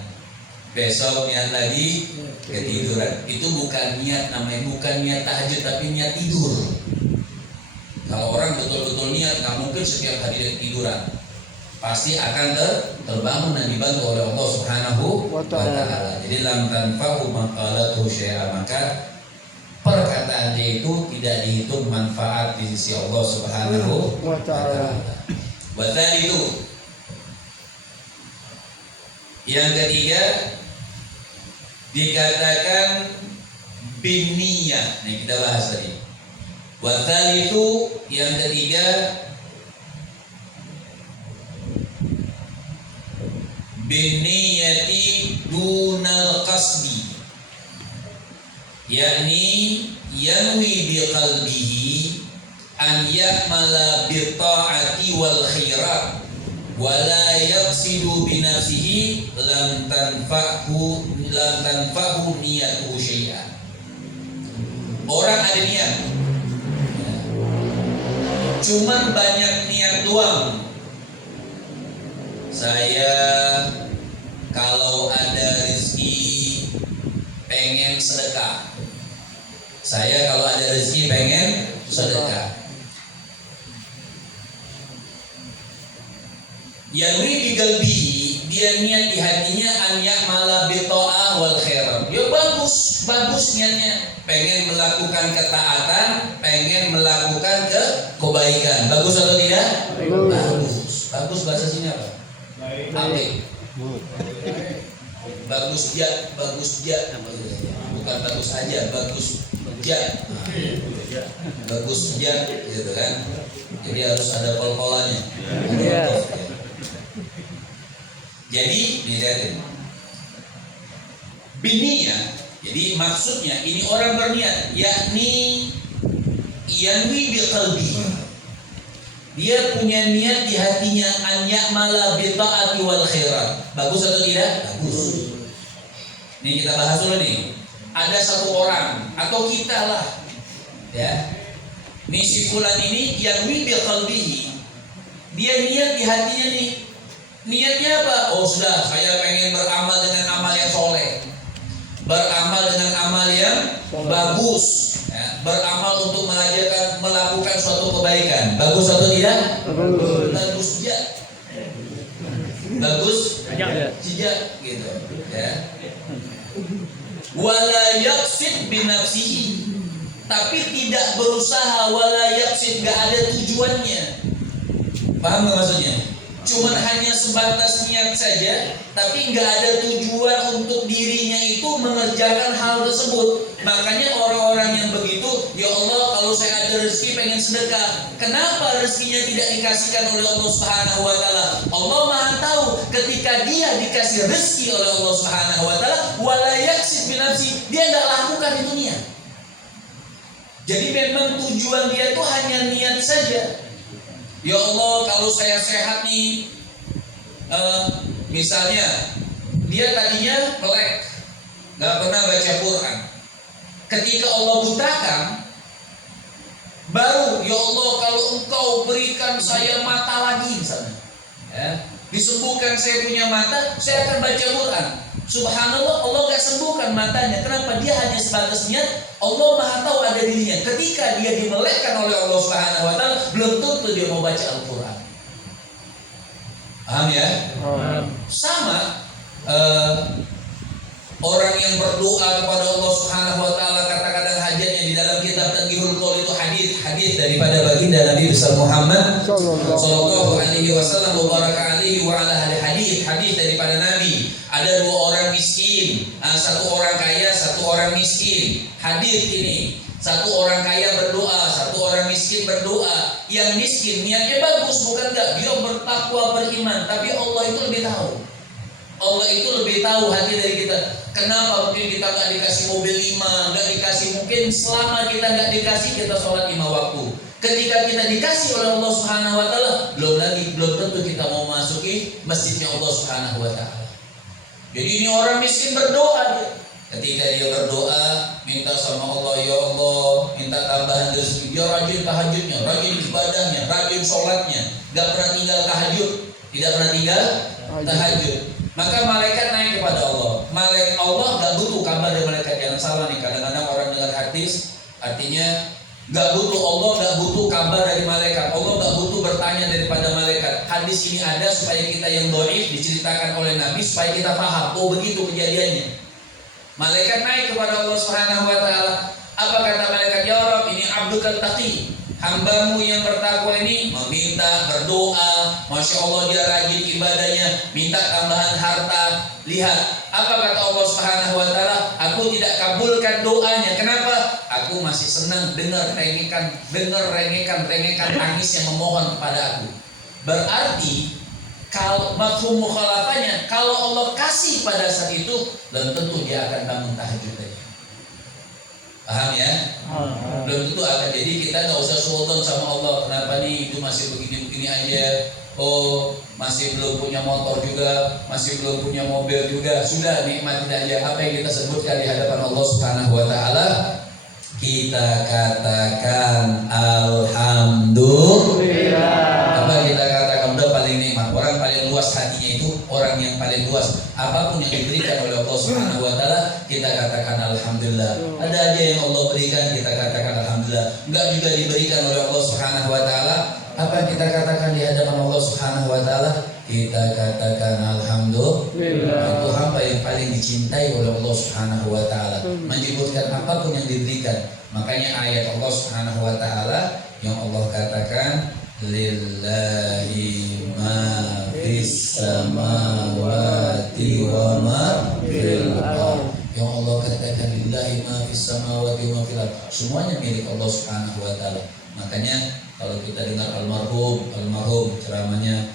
besok niat lagi ketiduran. Itu bukan niat, namanya bukan niat tahajud, tapi niat tidur. Kalau orang betul-betul niat, nggak mungkin setiap hari ketiduran, pasti akan terbangun dan dibantu oleh Allah Subhanahu wa ta'ala. Jadi lam tanfa'u maqalatuhu syai'a, maka perkataan dia itu tidak dihitung manfaat di sisi Allah Subhanahu wa ta'ala. Wa itu yang ketiga dikatakan binniyah. Nih kita bahas tadi. Wa itu yang ketiga binniyati dunal qasdi, yakni yanwi biqalbihi an ya'mala bi ta'ati wal khairat wa la yaqsidu bi nafsihi lam tanfa'hu niyatuhu syai'an. Orang ada niat, cuman banyak niat doang. Saya kalau ada rezeki pengen sedekah. Saya kalau ada rezeki pengen sedekah. Yanwi bi qalbihi, dia niat di hatinya an ya'mala bi ta'ah wal khairat. Ya bagus niatnya, pengen melakukan ketaatan, pengen melakukan kebaikan. Bagus atau tidak? Bagus bahasa sini apa? Baik. Bagus ja, bukan bagus aja, bagus ja, bagus ja, gitu kan? Jadi harus ada kol-kolannya. Jadi dilihatin biniyah. Jadi maksudnya ini orang berniat, yakni yanwi biqalbi. Dia punya niat di hatinya an ya'mala bi ta'ati wal khairat. Bagus atau tidak? Bagus. Nih kita bahas dulu nih. Ada satu orang atau kita lah, ya. Nih si fulan ini yanwi biqalbihi. Dia niat di hatinya nih. Niatnya apa? Oh sudah, saya pengen beramal dengan amal yang soleh, beramal dengan amal yang bagus, ya, beramal untuk melakukan suatu kebaikan. Bagus atau tidak? Bagus saja. Bagus saja, gitu, ya. Wala yaqsid bi nafsihi, tapi tidak berusaha, wala yaqsid, enggak ada tujuannya. Paham enggak maksudnya? Cuman hanya sebatas niat saja, tapi nggak ada tujuan untuk dirinya itu mengerjakan hal tersebut. Makanya orang-orang yang begitu, ya Allah, kalau saya ada rezeki pengen sedekah, kenapa rezekinya tidak dikasihkan oleh Allah Subhanahu wa ta'ala? Allah Maha tahu, ketika dia dikasih rezeki oleh Allah Subhanahu wa ta'ala, wala yaqsid bi nafsi, dia nggak lakukan itu niat. Jadi memang tujuan dia itu hanya niat saja. Ya Allah, kalau saya sehat nih, misalnya dia tadinya melek, nggak pernah baca Quran. Ketika Allah bukakan, baru ya Allah kalau Engkau berikan saya mata lagi misalnya, ya, Disembuhkan saya punya mata, saya akan baca Quran. Subhanallah, Allah gak sembuhkan matanya. Kenapa? Dia hanya sebatas niat. Allah Maha tahu ada dirinya. Ketika dia dimelekkan oleh Allah Subhanahu wa taala, belum tentu dia mau baca Al-Quran. Paham ya? Sama orang yang berdoa kepada Allah Subhanahu wa taala, kata-kata hajatnya di dalam kitab Tanbihul Qaul itu hadis daripada baginda Nabi besar Muhammad sallallahu alaihi wasallam wa baraka alaihi wa ala ahli hadis daripada Nabi. Ada dua orang miskin, satu orang kaya, satu orang miskin. Hadis ini, satu orang kaya berdoa, satu orang miskin berdoa. Yang miskin niatnya bagus, bukan enggak, dia bertakwa beriman, tapi Allah itu lebih tahu. Allah itu lebih tahu hati dari kita. Kenapa mungkin kita nggak dikasih mobil 5, nggak dikasih, mungkin selama kita nggak dikasih kita sholat 5 waktu. Ketika kita dikasih oleh Allah Subhanahu wa taala, belum tentu kita mau masuki masjidnya Allah Subhanahu wa taala. Jadi ini orang miskin berdoa dia. Ketika dia berdoa, minta sama Allah, ya Allah, minta tambahan rezeki. Dia rajin tahajudnya, rajin ibadahnya, rajin sholatnya, nggak pernah tinggal tahajud, tidak pernah tinggal tahajud. Maka malaikat naik kepada Allah. Malaikat Allah gak butuh kabar dari malaikat. Jangan salah nih, kadang-kadang orang dengar hadis, artinya gak butuh Allah, gak butuh kabar dari malaikat. Allah gak butuh bertanya daripada malaikat. Hadis ini ada supaya kita yang dhaif diceritakan oleh Nabi, supaya kita paham, oh begitu kejadiannya. Malaikat naik kepada Allah Subhanahu wa taala. Apa kata malaikat? Ya Rabb, ini abduka taqi, hambamu yang bertakwa ini meminta, berdoa, Masya Allah dia rajin ibadahnya, minta tambahan harta. Lihat, apa kata Allah Subhanahu wa taala? Aku tidak kabulkan doanya. Kenapa? Aku masih senang dengar rengekan tangis yang memohon kepada aku. Berarti kalau mafhum mukhalafahnya, kalau Allah kasih pada saat itu, belum tentu dia akan bangun tahajud lagi. Paham ya? Belum tentu akan. Jadi kita nggak usah suudzon sama Allah. Kenapa nih itu masih begini-begini aja? Oh, masih belum punya motor juga, masih belum punya mobil juga. Sudah, nikmatin aja apa yang kita sebutkan di hadapan Allah Subhanahu wa taala. Kita katakan alhamdulillah. Apa kita katakan? Udah paling nikmat. Orang paling luas hatinya itu orang yang paling luas. Apapun yang diberikan oleh Allah Subhanahu wa taala, kita katakan alhamdulillah. Ada aja yang Allah berikan, kita katakan alhamdulillah. Enggak juga diberikan oleh Allah Subhanahu wa taala, apa yang kita katakan di hadapan Allah Subhanahu wa taala? Kita katakan alhamdulillah. Itu hamba yang paling dicintai oleh Allah Subhanahu wa taala. Menyebutkan apapun yang diberikan. Makanya ayat Allah Subhanahu wa taala yang Allah katakan lillahi ma fis samawati wa ma fil ardh. Yang Allah katakan lillahi ma fis samawati wa ma fil ardh. Semuanya milik Allah Subhanahu wa taala. Makanya kalau kita dengar almarhum ceramahnya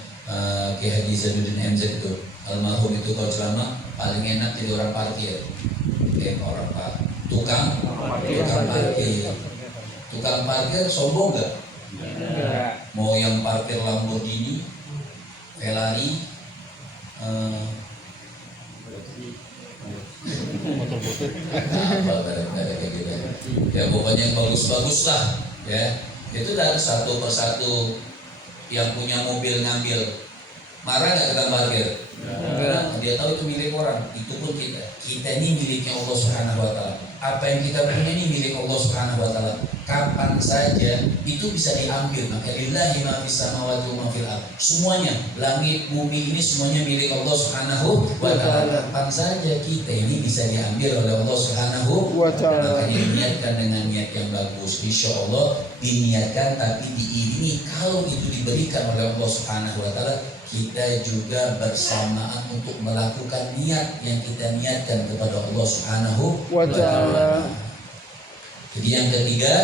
Ki Haji Zainuddin MZ itu, almarhum itu kalau ceramah paling enak jadi orang parkir. Orang tukang parkir sombong gak? Mau yang parkir Lamborghini, Ferrari, ya pokoknya yang bagus-bagus lah, ya. Itu dari satu persatu yang punya mobil ngambil, marah nggak kita parkir? Karena dia tahu itu milik orang. Itu pun kita ini miliknya Allah Subhanahu wa taala. Apa yang kita punya ini milik Allah Subhanahu wa taala. Kapan saja itu bisa diambil. Maka lillahi ma fis samawati wa ma fil ardh. Semuanya, langit, bumi ini semuanya milik Allah Subhanahu wa taala. Kapan saja kita ini bisa diambil oleh Allah Subhanahu wa taala. Makanya diniatkan dengan niat yang bagus. Insyaallah diniatkan, tapi diiringi kalau itu diberikan oleh Allah Subhanahu wa taala, kita juga bersamaan untuk melakukan niat yang kita niatkan kepada Allah Subhanahu wa taala. Jadi yang ketiga,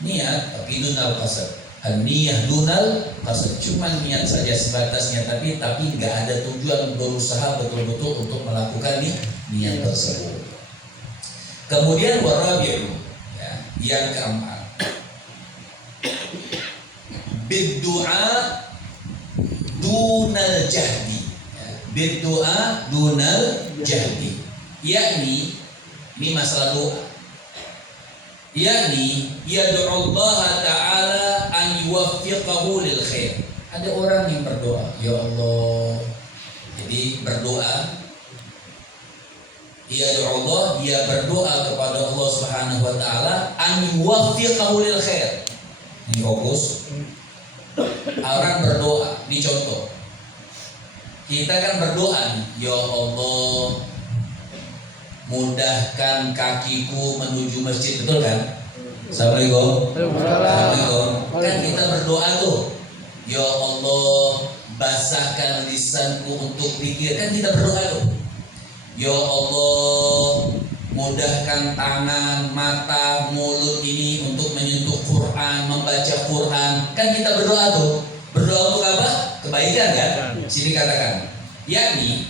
niat tapi dunal qasad. An-niyah dunal qasad. Cuma niat saja sebatasnya, tapi enggak ada tujuan berusaha betul-betul untuk melakukan niat tersebut. Kemudian warabi'u, ya, yang keempat, biddu'a dunal jahdi, berdoa dunal jahdi, yakni ini masalah doa, yakni yad'u Allah ta'ala an yuwaffiqahu lil khair. Ada orang yang berdoa, ya Allah. Jadi berdoa, dia berdoa kepada Allah Subhanahu wa taala an yuwaffiqahu lil khair. Ini fokus. Orang berdoa, ini contoh. Kita kan berdoa nih, ya Allah, mudahkan kakiku menuju masjid, betul kan? Assalamualaikum. Assalamualaikum. Kan kita berdoa tuh, ya Allah, basahkan lisanku untuk pikir, kan kita berdoa tuh. Ya Allah, mudahkan tangan, mata, mulut ini untuk menyentuh Quran, membaca Quran. Kan kita berdoa tuh. Berdoa untuk apa? Kebaikan kan? Sini katakan. Yakni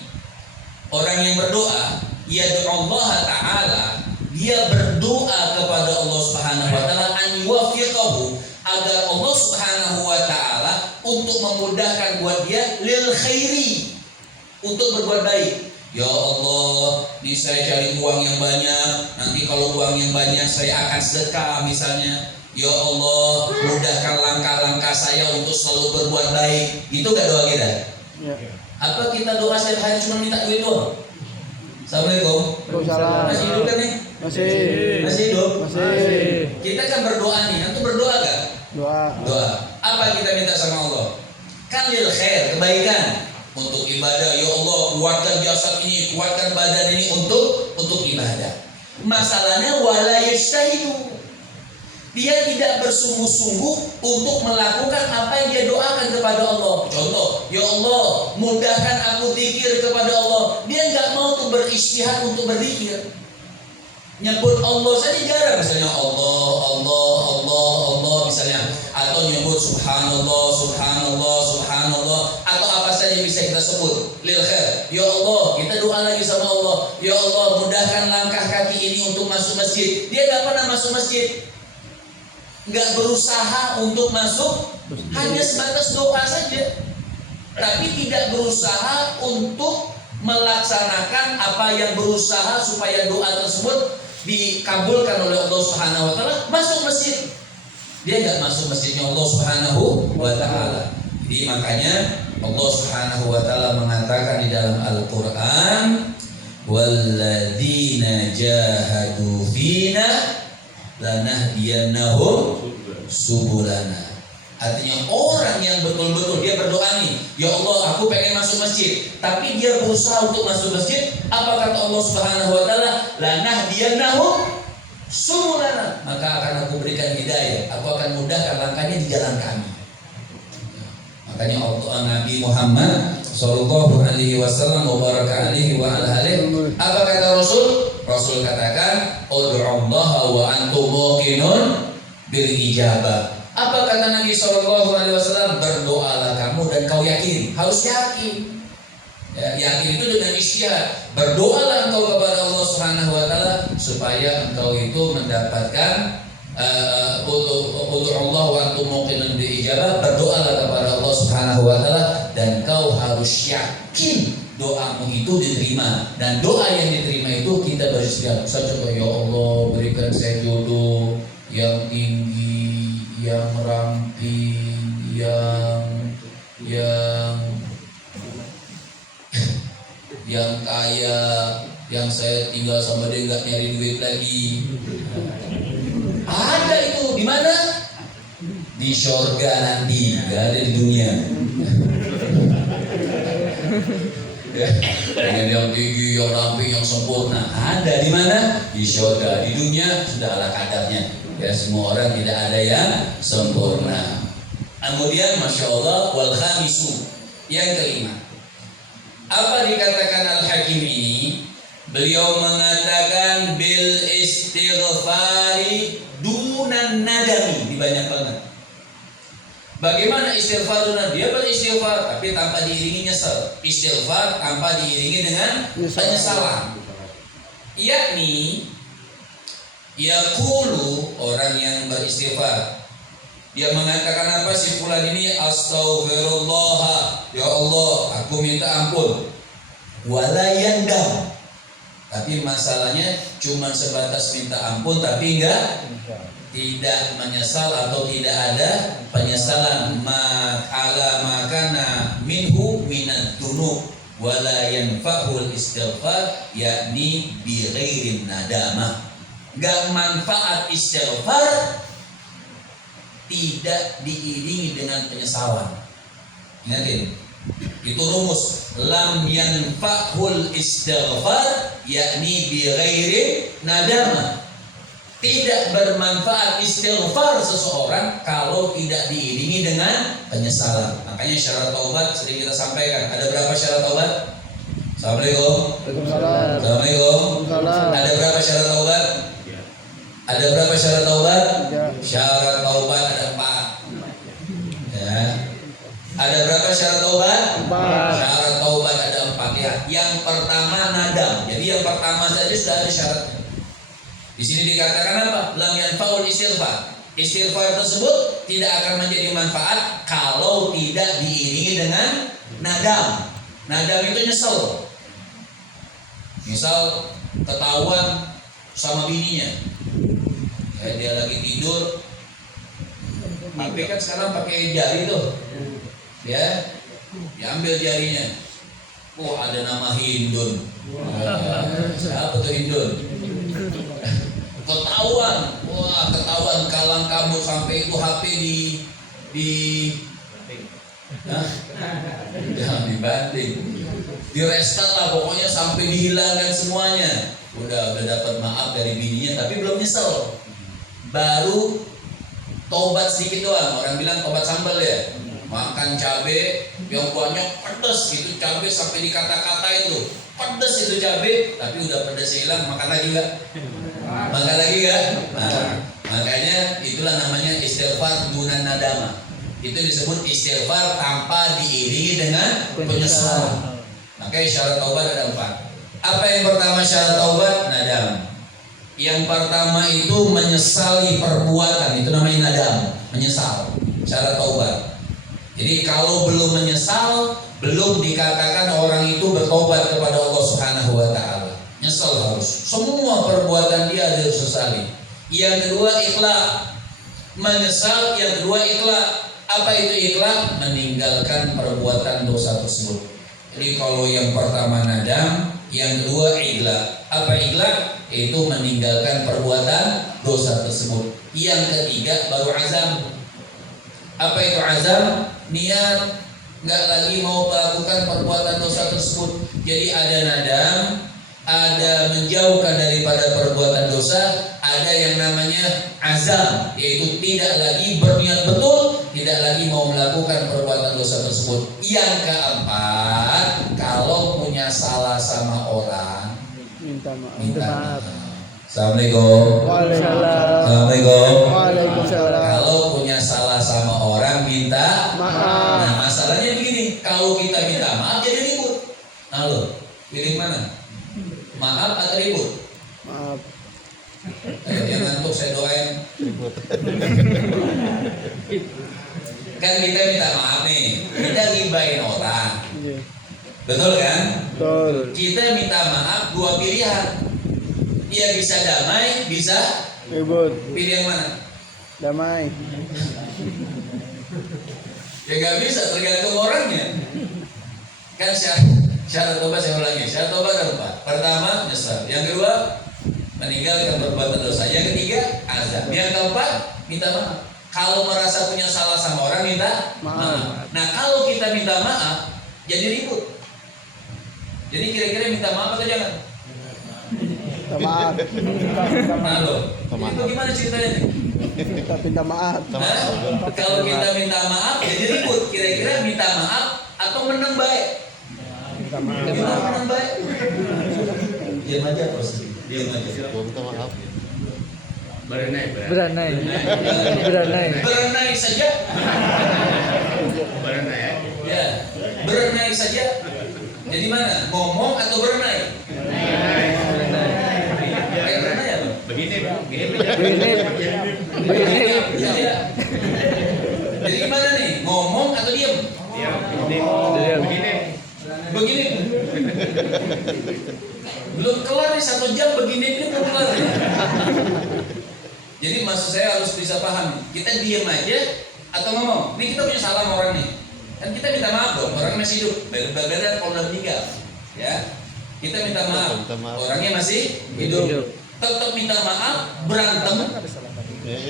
orang yang berdoa, ya Allah Ta'ala, dia berdoa kepada Allah Subhanahu wa taala an yuwaffiqahu, agar Allah Subhanahu wa taala untuk memudahkan buat dia lil khairi, untuk berbuat baik. Ya Allah, ini saya cari uang yang banyak. Nanti kalau uang yang banyak saya akan sedekah misalnya. Ya Allah, mudahkan langkah-langkah saya untuk selalu berbuat baik. Itu gak doa kita? Ya. Apa kita doa setiap hari cuma minta duit doang? Assalamualaikum. Waalaikumsalam. Masih hidup kan nih? Masih hidup? Masih. Kita kan berdoa nih. Nanti berdoa gak? Doa. Apa kita minta sama Allah? Kan lil khair, kebaikan. Untuk ibadah, ya Allah, kuatkan jasad ini, kuatkan badan ini untuk ibadah. Masalahnya wala yastahidu. Dia tidak bersungguh-sungguh untuk melakukan apa yang dia doakan kepada Allah. Contoh, ya Allah, mudahkan aku zikir kepada Allah. Dia nggak mau tuh beristihad untuk berzikir. Nyebut Allah saja jarang, misalnya Allah misalnya, atau nyebut subhanallah atau apa saja bisa kita sebut lil khair. Ya Allah, kita doa lagi sama Allah, ya Allah, mudahkan langkah kaki ini untuk masuk masjid. Dia nggak pernah masuk masjid, nggak berusaha untuk masuk, hanya sebatas doa saja, tapi tidak berusaha untuk melaksanakan apa yang berusaha supaya doa tersebut dikabulkan oleh Allah Subhanahu wa taala. Masuk masjid, dia nggak masuk masjidnya Allah Subhanahu wa taala. Jadi makanya Allah Subhanahu wa taala mengatakan di dalam Al-Qur'an, walladzina jahadu fina lanahdiyannahum subulana. Artinya orang yang betul-betul dia berdoa nih, ya Allah, aku pengen masuk masjid, tapi dia berusaha untuk masuk masjid. Apa kata Allah Subhanahu wa taala? Lanahdiyannahum subulana, maka akan aku berikan hidayah, aku akan mudahkan langkahnya di jalan kami. Makanya Allah, Nabi Muhammad sallallahu alaihi wasallam wa baraka alaihi wa ala alihi, apa kata Rasul? Rasul katakan, ud'ullaha wa antum muqinun bil ijabah. Apa kata Nabi sallallahu alaihi wasallam? Berdoalah kamu dan kau yakin. Harus yakin. Ya, yakin itu dengan isyad. Berdoalah engkau kepada Allah Subhanahu wa taala supaya engkau itu mendapatkan ud'ullaha wa antum muqinun bil ijabah. Berdoalah kepada Allah Subhanahu wa taala dan kau harus yakin doamu itu diterima, dan doa yang diterima itu kita beristighfar. Saya coba, ya Allah, berikan saya jodoh yang tinggi, yang ramping, yang kaya, yang saya tinggal sama dia nggak nyari duit lagi. Ada itu di mana? Di surga nanti, nggak ada di dunia. Dengan yang tinggi, yang ramping, yang sempurna, ada di mana? Di surga. Di dunia sudah ala kadarnya. Ya, semua orang tidak ada yang sempurna. Kemudian, masya Allah, wal khamisu, yang kelima. Apa dikatakan Al-Hakim ini? Beliau mengatakan bil istighfari dunan nadami. Di banyak banget. Bagaimana istighfar dunan? Dia beristighfar tapi tanpa diiringi nyesal. Istighfar tanpa diiringi dengan penyesalan. Yakni yaqulu, orang yang beristighfar, dia mengatakan apa si fulan ini? Astaghfirullah, ya Allah, aku minta ampun. Wala yandam, tapi masalahnya cuma sebatas minta ampun, tapi tidak menyesal atau tidak ada penyesalan. Ala ma minad dzunub wala yanfa'ul istighfar, yakni bi ghairin nadamah. Gak manfaat istighfar tidak diiringi dengan penyesalan. Ingatin, itu rumus. Lam yanfa'ul istighfar, yakni bi ghairin nadamah. Tidak bermanfaat istighfar seseorang kalau tidak diiringi dengan penyesalan. Makanya syarat taubat sering kita sampaikan. Ada berapa syarat taubat? Assalamualaikum. Assalamualaikum. Ada berapa syarat taubat? Ada berapa syarat taubat? Syarat taubat ada 4. Ya. Ada berapa syarat taubat? 4. Syarat taubat ada 4 ya. Yang pertama nadam. Jadi yang pertama saja sudah ada syaratnya. Di sini dikatakan apa? Lam yanfa'ul istighfar. Istighfar tersebut tidak akan menjadi manfaat kalau tidak diiringi dengan nadam. Nadam itu nyesel. Misal ketahuan sama bininya, dia lagi tidur, tapi kan sekarang pakai jari tuh, ya, diambil jarinya. Oh, ada nama Hindun. Siapa tuh Hindun? Ketahuan kalang kabut sampai itu HP jangan dibanting, di restart lah pokoknya sampai dihilangkan semuanya. Udah dapat maaf dari bininya tapi belum nyesel, baru tobat sedikit doang. Orang bilang tobat sambal ya, makan cabe yang banyak pedas, itu cabe sampai dikata-katain tuh pedas itu cabe, tapi udah pedas hilang, makan lagi gak? Makan lagi gak? Nah, makanya itulah namanya istighfar dunan nadama. Itu disebut istighfar tanpa diiringi dengan penyesalan. Makanya syarat taubat ada 4. Apa yang pertama syarat taubat? Nadam. Yang pertama itu menyesali perbuatan, itu namanya nadam, menyesal. Syarat taubat. Jadi kalau belum menyesal, belum dikatakan orang itu bertobat kepada Allah Subhanahu wa taala. Nyesal harus. Semua perbuatan dia harus sesali. Yang kedua ikhlas. Menyesal, yang kedua ikhlas. Apa itu ikhlas? Meninggalkan perbuatan dosa tersebut. Jadi kalau yang pertama nadam, yang kedua ikhlas. Apa ikhlas? Itu meninggalkan perbuatan dosa tersebut. Yang ketiga baru azam. Apa itu azam? Niat nggak lagi mau melakukan perbuatan dosa tersebut. Jadi ada nadam, ada menjauhkan daripada perbuatan dosa, ada yang namanya azam, yaitu tidak lagi berniat betul, tidak lagi mau melakukan perbuatan dosa tersebut. Yang keempat, kalau punya salah sama orang, minta maaf. Assalamualaikum. Waalaikumsalam. Assalamualaikum. Waalaikumsalam. Kalau punya salah sama orang minta maaf. Nah masalahnya begini, kalau kita minta maaf jadi ribut. Nah lo, pilih mana? Maaf atau ribut? Maaf. Yang ngantuk saya doain. Kan kita minta maaf nih, kita gibahin orang. Betul kan? Betul. Kita minta maaf dua pilihan. Dia bisa damai, bisa Ribut. pilih yang mana? Damai. Ya nggak bisa, tergantung orangnya. Kan syarat tobat saya ulangi. Syarat tobat ada 4. Pertama nyesal. Yang kedua meninggalkan perbuatan dosa. Yang ketiga azab. Yang keempat minta maaf. Kalau merasa punya salah sama orang minta maaf. Nah kalau kita minta maaf jadi ribut. Jadi kira-kira minta maaf atau jangan? Maaf. Nah lo, itu gimana ceritanya nih? Kita minta maaf. Kalau kita minta maaf jadi ribut. Kira-kira minta maaf atau menang baik? Minta maaf. Gimana menang baik? Diam aja bos. Diam aja. Minta maaf. Beranai. Berenai saja. Ya, berenai saja. Jadi mana? Ngomong atau berenai? Kayak berenai apa? Begini. Ya. Jadi gimana nih? Ngomong atau diam? Begini. Belum kelar nih 1 jam begini belum kelar. Jadi maksud saya harus bisa paham. Kita diam aja atau ngomong? Ini kita punya salah sama orang nih. Kan kita minta maaf dong, orangnya masih hidup. Beda-beda kalau udah meninggal. Ya, kita minta maaf. Orangnya masih hidup. Tetap minta maaf, berantem.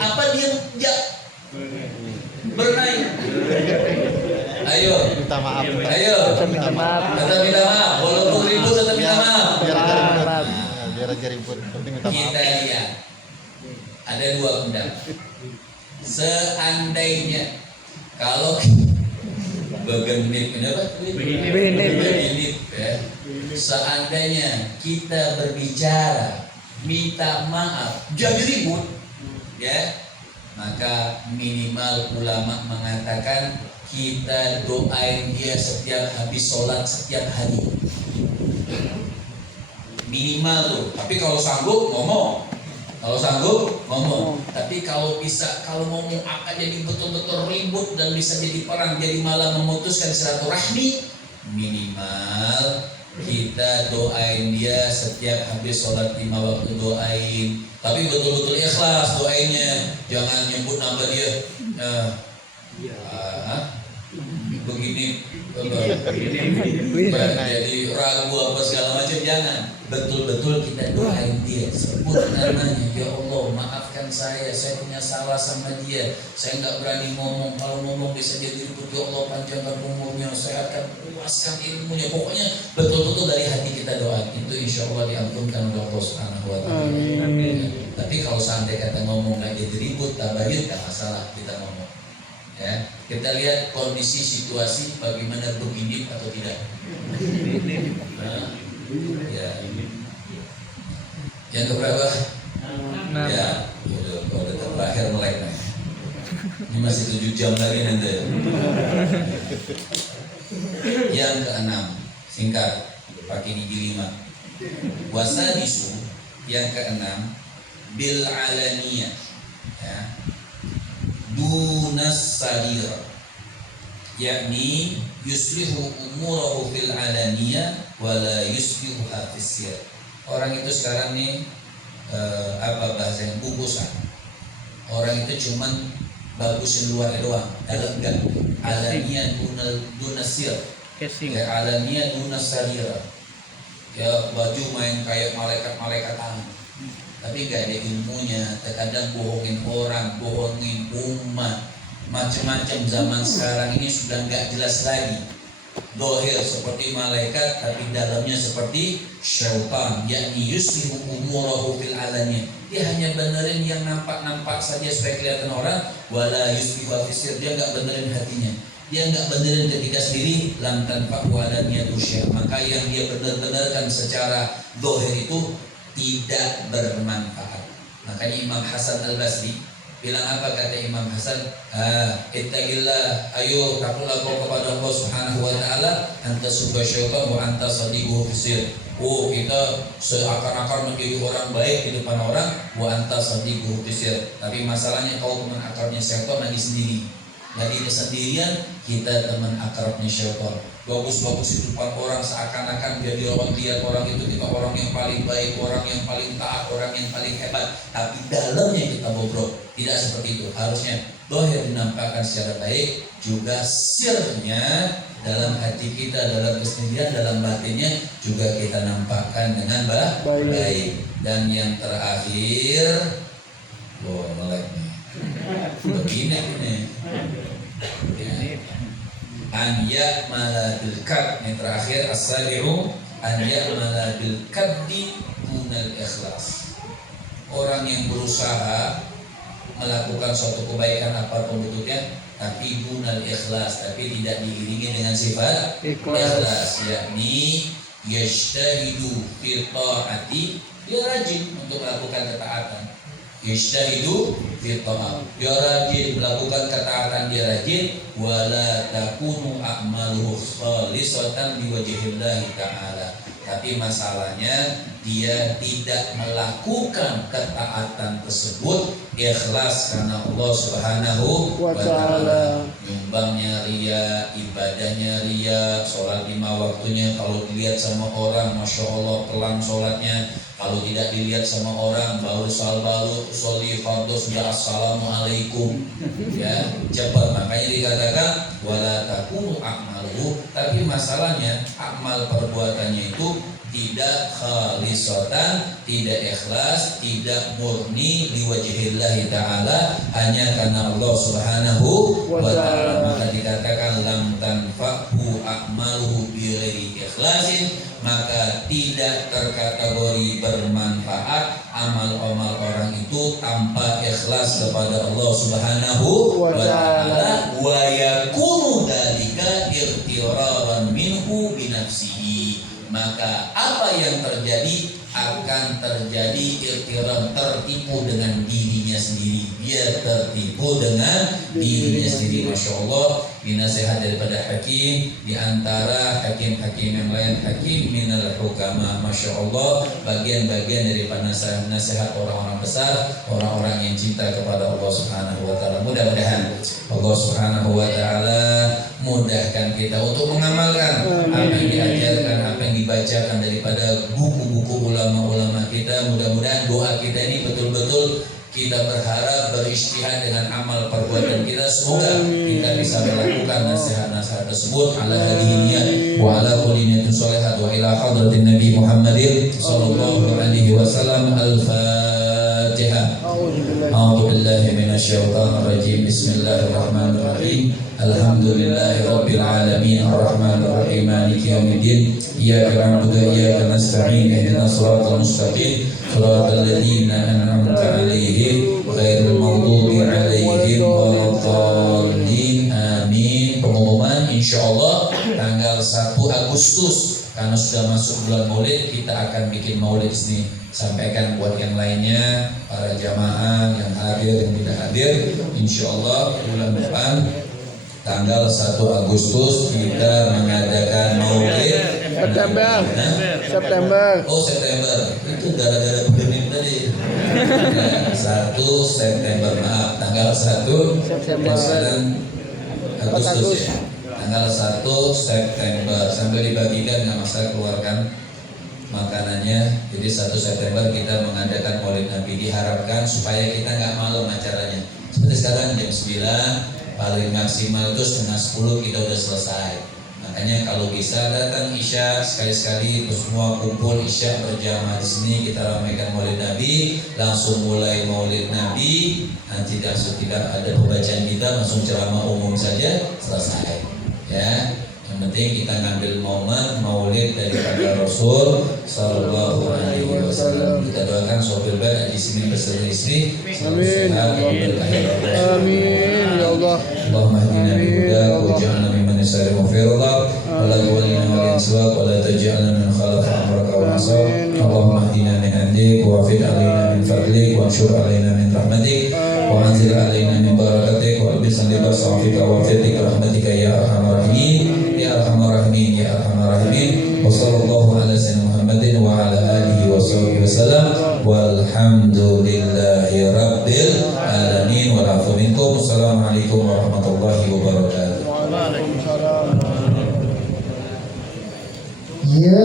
Apa dia ya bernaik? Ayo, Minta maaf. ayo, Minta maaf. tetap minta maaf. Walaupun ribut tetap minta maaf. Biar aja ribut. Maaf. Nah, biar aja ribut. Penting minta maaf. Kita lihat ada dua pendapat. Seandainya kalau begenit apa? Begenit ya. Seandainya kita berbicara minta maaf jadi ribut ya, maka minimal ulama mengatakan kita doain dia setiap habis sholat setiap hari, minimal tuh. Tapi kalau sanggup ngomong, tapi kalau bisa, kalau ngomong akan jadi betul-betul ribut dan bisa jadi perang, jadi malah memutuskan silaturahmi, minimal kita doain dia setiap habis sholat 5 waktu, doain. Tapi betul-betul ikhlas doainnya, jangan nyebut nama dia begini jadi ragu apa segala macam, jangan. Betul-betul kita doain dia, sebut namanya, ya Allah maafkan saya punya salah sama dia, saya nggak berani ngomong, kalau ngomong bisa jadi ribut, ya Allah panjangkan umurnya, saya akan luaskan ilmunya. Pokoknya betul-betul dari hati kita doa, itu insya Allah diampunkan oleh Allah Subhanahu wa Ta'ala. Tapi kalau seandainya kata ngomong nggak jadi ribut, tabayun, nggak masalah kita ngomong. Ya, kita lihat kondisi situasi bagaimana, begini atau tidak. Nah, ya. Yang keberapa? Ya, udah terakhir melek nih. Ini masih 7 jam lagi nanti. Yang keenam, singkat, pakai gigi 5. Wasadisu, yang keenam, bil alaniyah, ya, dunas sarira, yakni yuslihu umurahu fil alaniyah wala yuslihu fis sir. Orang itu sekarang nih apa bahasanya, bubusan. Orang itu cuman bagus luar doang, dalam enggak. Alaniyah dunas sir, ya, alaniyah dunas sarira. Ya baju main kayak malaikat-malaikatan, tapi gak ada ilmunya. Terkadang bohongin orang, bohongin umat, macam-macam. Zaman sekarang ini sudah gak jelas lagi. Dohir seperti malaikat, tapi dalamnya seperti syaitan, yakni yuslihu umurahu fil alaniyah. Dia hanya benerin yang nampak-nampak saja supaya kelihatan orang, wala yuslihu fisir. Dia gak benerin hatinya, dia nggak benerin ketika sendiri, lam tanfa waladnya tusyah. Maka yang dia benar-benarkan secara dohir itu tidak bermanfaat. Makanya Imam Hasan Al-Basri bilang apa, kata Imam Hasan, ittaqillah, ayo takutlah kau kepada Allah Subhanahu wa Ta'ala, anta subha syaitan wa anta sadiquhu fisir. Oh, kita seakar-akar menjadi orang baik di depan orang, wa anta sadiquhu fisir. Tapi masalahnya kau teman akarnya syaitan lagi sendiri. Jadi kesendirian, kita teman akrabnya syaitan. Bagus-bagus di depan orang, seakan-akan jadi orang lihat orang itu kita orang yang paling baik, orang yang paling taat, orang yang paling hebat. Tapi dalamnya kita bobrok. Tidak seperti itu. Harusnya dohir dinampakkan secara baik, juga sirnya dalam hati kita, dalam kesendirian, dalam batinnya juga kita nampakkan dengan baik. Dan yang terakhir, melek nih. Begini nih. Ya. An ya'mala bil kad, yang terakhir as-sabi'u an ya'mala bil kaddi dunal ikhlas. Orang yang berusaha melakukan suatu kebaikan apapun bentuknya, tapi dunal ikhlas, tapi tidak diiringi dengan sifat ikhlas, yakni yajtahidu fi ta'ati, dia rajin untuk melakukan ketaatan. Yajtahidu fi ta'at, dia rajin melakukan ketaatan, dia rajin, wala takunu a'maluhu khalisatan liwajhillahi ta'ala. Tapi masalahnya dia tidak melakukan ketaatan tersebut ikhlas karena Allah Subhanahu wa Ta'ala. Nyumbangnya ria, ibadahnya ria, sholat 5 waktunya kalau dilihat sama orang, masya Allah pelan sholatnya. Kalau tidak dilihat sama orang, baru sholli fardhu sudah assalamualaikum, ya cepat. Makanya dikatakan wala takunu a'maluhu, tapi masalahnya amal perbuatannya itu tidak khalisatan, tidak ikhlas, tidak murni liwajhillahi ta'ala, hanya karena Allah Subhanahu wa ta'ala. Maka dikatakan lam tanfa'hu a'maluhu bighairi ikhlasin, maka tidak terkategori bermanfaat amal-amal orang itu tanpa ikhlas kepada Allah Subhanahu wa ta'ala, wa yakunu dzalika irtiraran minhu binafsihi. Maka apa yang terjadi akan terjadi irtiram, tertipu dengan dirinya sendiri. Dia tertipu dengan dirinya sendiri. Masya Allah, nasihat daripada hakim, di antara hakim-hakim yang lain, hakim minal hukama. Masya Allah, bagian-bagian daripada nasihat orang-orang besar, orang-orang yang cinta kepada Allah Subhanahu wa ta'ala. Mudah-mudahan Allah Subhanahu wa ta'ala mudahkan kita untuk mengamalkan apa yang diajarkan, apa yang dibacakan daripada buku-buku ulama-ulama kita. Mudah-mudahan doa kita ini betul-betul kita berharap beristihad dengan amal perbuatan kita. Semoga kita bisa melakukan nasihat-nasihat tersebut ala hadiniyat wa ala kulli niyatin sholihat wa ila hadratin Nabi Muhammadin sallallahu alaihi wasallam. Al-Fatihah. A'udzu billahi minasyaitonir rajim. Bismillahirrahmanirrahim. Alhamdulillahi rabbil alamin arrahmanir rahim maliki yaumiddin. Iyyaka na'budu wa iyyaka nasta'in ihdinas siratal mustaqim siratal ladzina an'amta 'alaihim ghairil maghdubi 'alaihim waladdallin. Amin. Pengumuman insyaallah tanggal 1 Agustus karena sudah masuk bulan Maulid, kita akan bikin Maulid sini. Sampaikan buat yang lainnya, para jamaah yang hadir yang tidak hadir, insyaallah bulan depan tanggal 1 Agustus kita mengadakan Maulid. September. Oh, September. Itu gara-gara pandemi tadi. 1 September, maaf, tanggal 1 September. Agustus ya. Tanggal 1 September sampai dibagikan, nggak masalah, keluarkan makanannya. Jadi 1 September kita mengadakan Maulid Nabi. Diharapkan supaya kita nggak malam acaranya. Seperti sekarang jam 9, paling maksimal itu setengah 10 kita udah selesai. Makanya kalau bisa datang Isya sekali-sekali, terus semua kumpul Isya berjamaah di sini, kita ramaikan Maulid Nabi, langsung mulai Maulid Nabi. Nanti tidak ada pembacaan kita, langsung ceramah umum saja, selesai. Ya, yang penting kita ngambil momen Maulid daripada Rasul Sallallahu Alaihi Wasallam. Kita doakan sopir band di sini beserta istri. Amin. Amin. Ya Allah. Allahumma hdina bihudak waj'alna mimman yasari'u fi ridhak wa la tuwallina waliyan siwak wa la taj'alna min khalafa amraka wa nasab. Allahumma hdina min indik wa fid alaina min fadlik wa anshur alaina min rahmatik wa anzil alaina min barakatik wa albisna libas afika wa fitik rahmatika ya arhamar rahimin ya arhamar rahimin ya arhamar rahimin. Wa sallallahu ala sayyidina Muhammadin wa ala alihi wa sahbihi wasallam walhamdulillahi rabbil alamin wa afu minkum. Assalamualaikum warahmatullahi wabarakatuh. Waalaikumsalam. Ya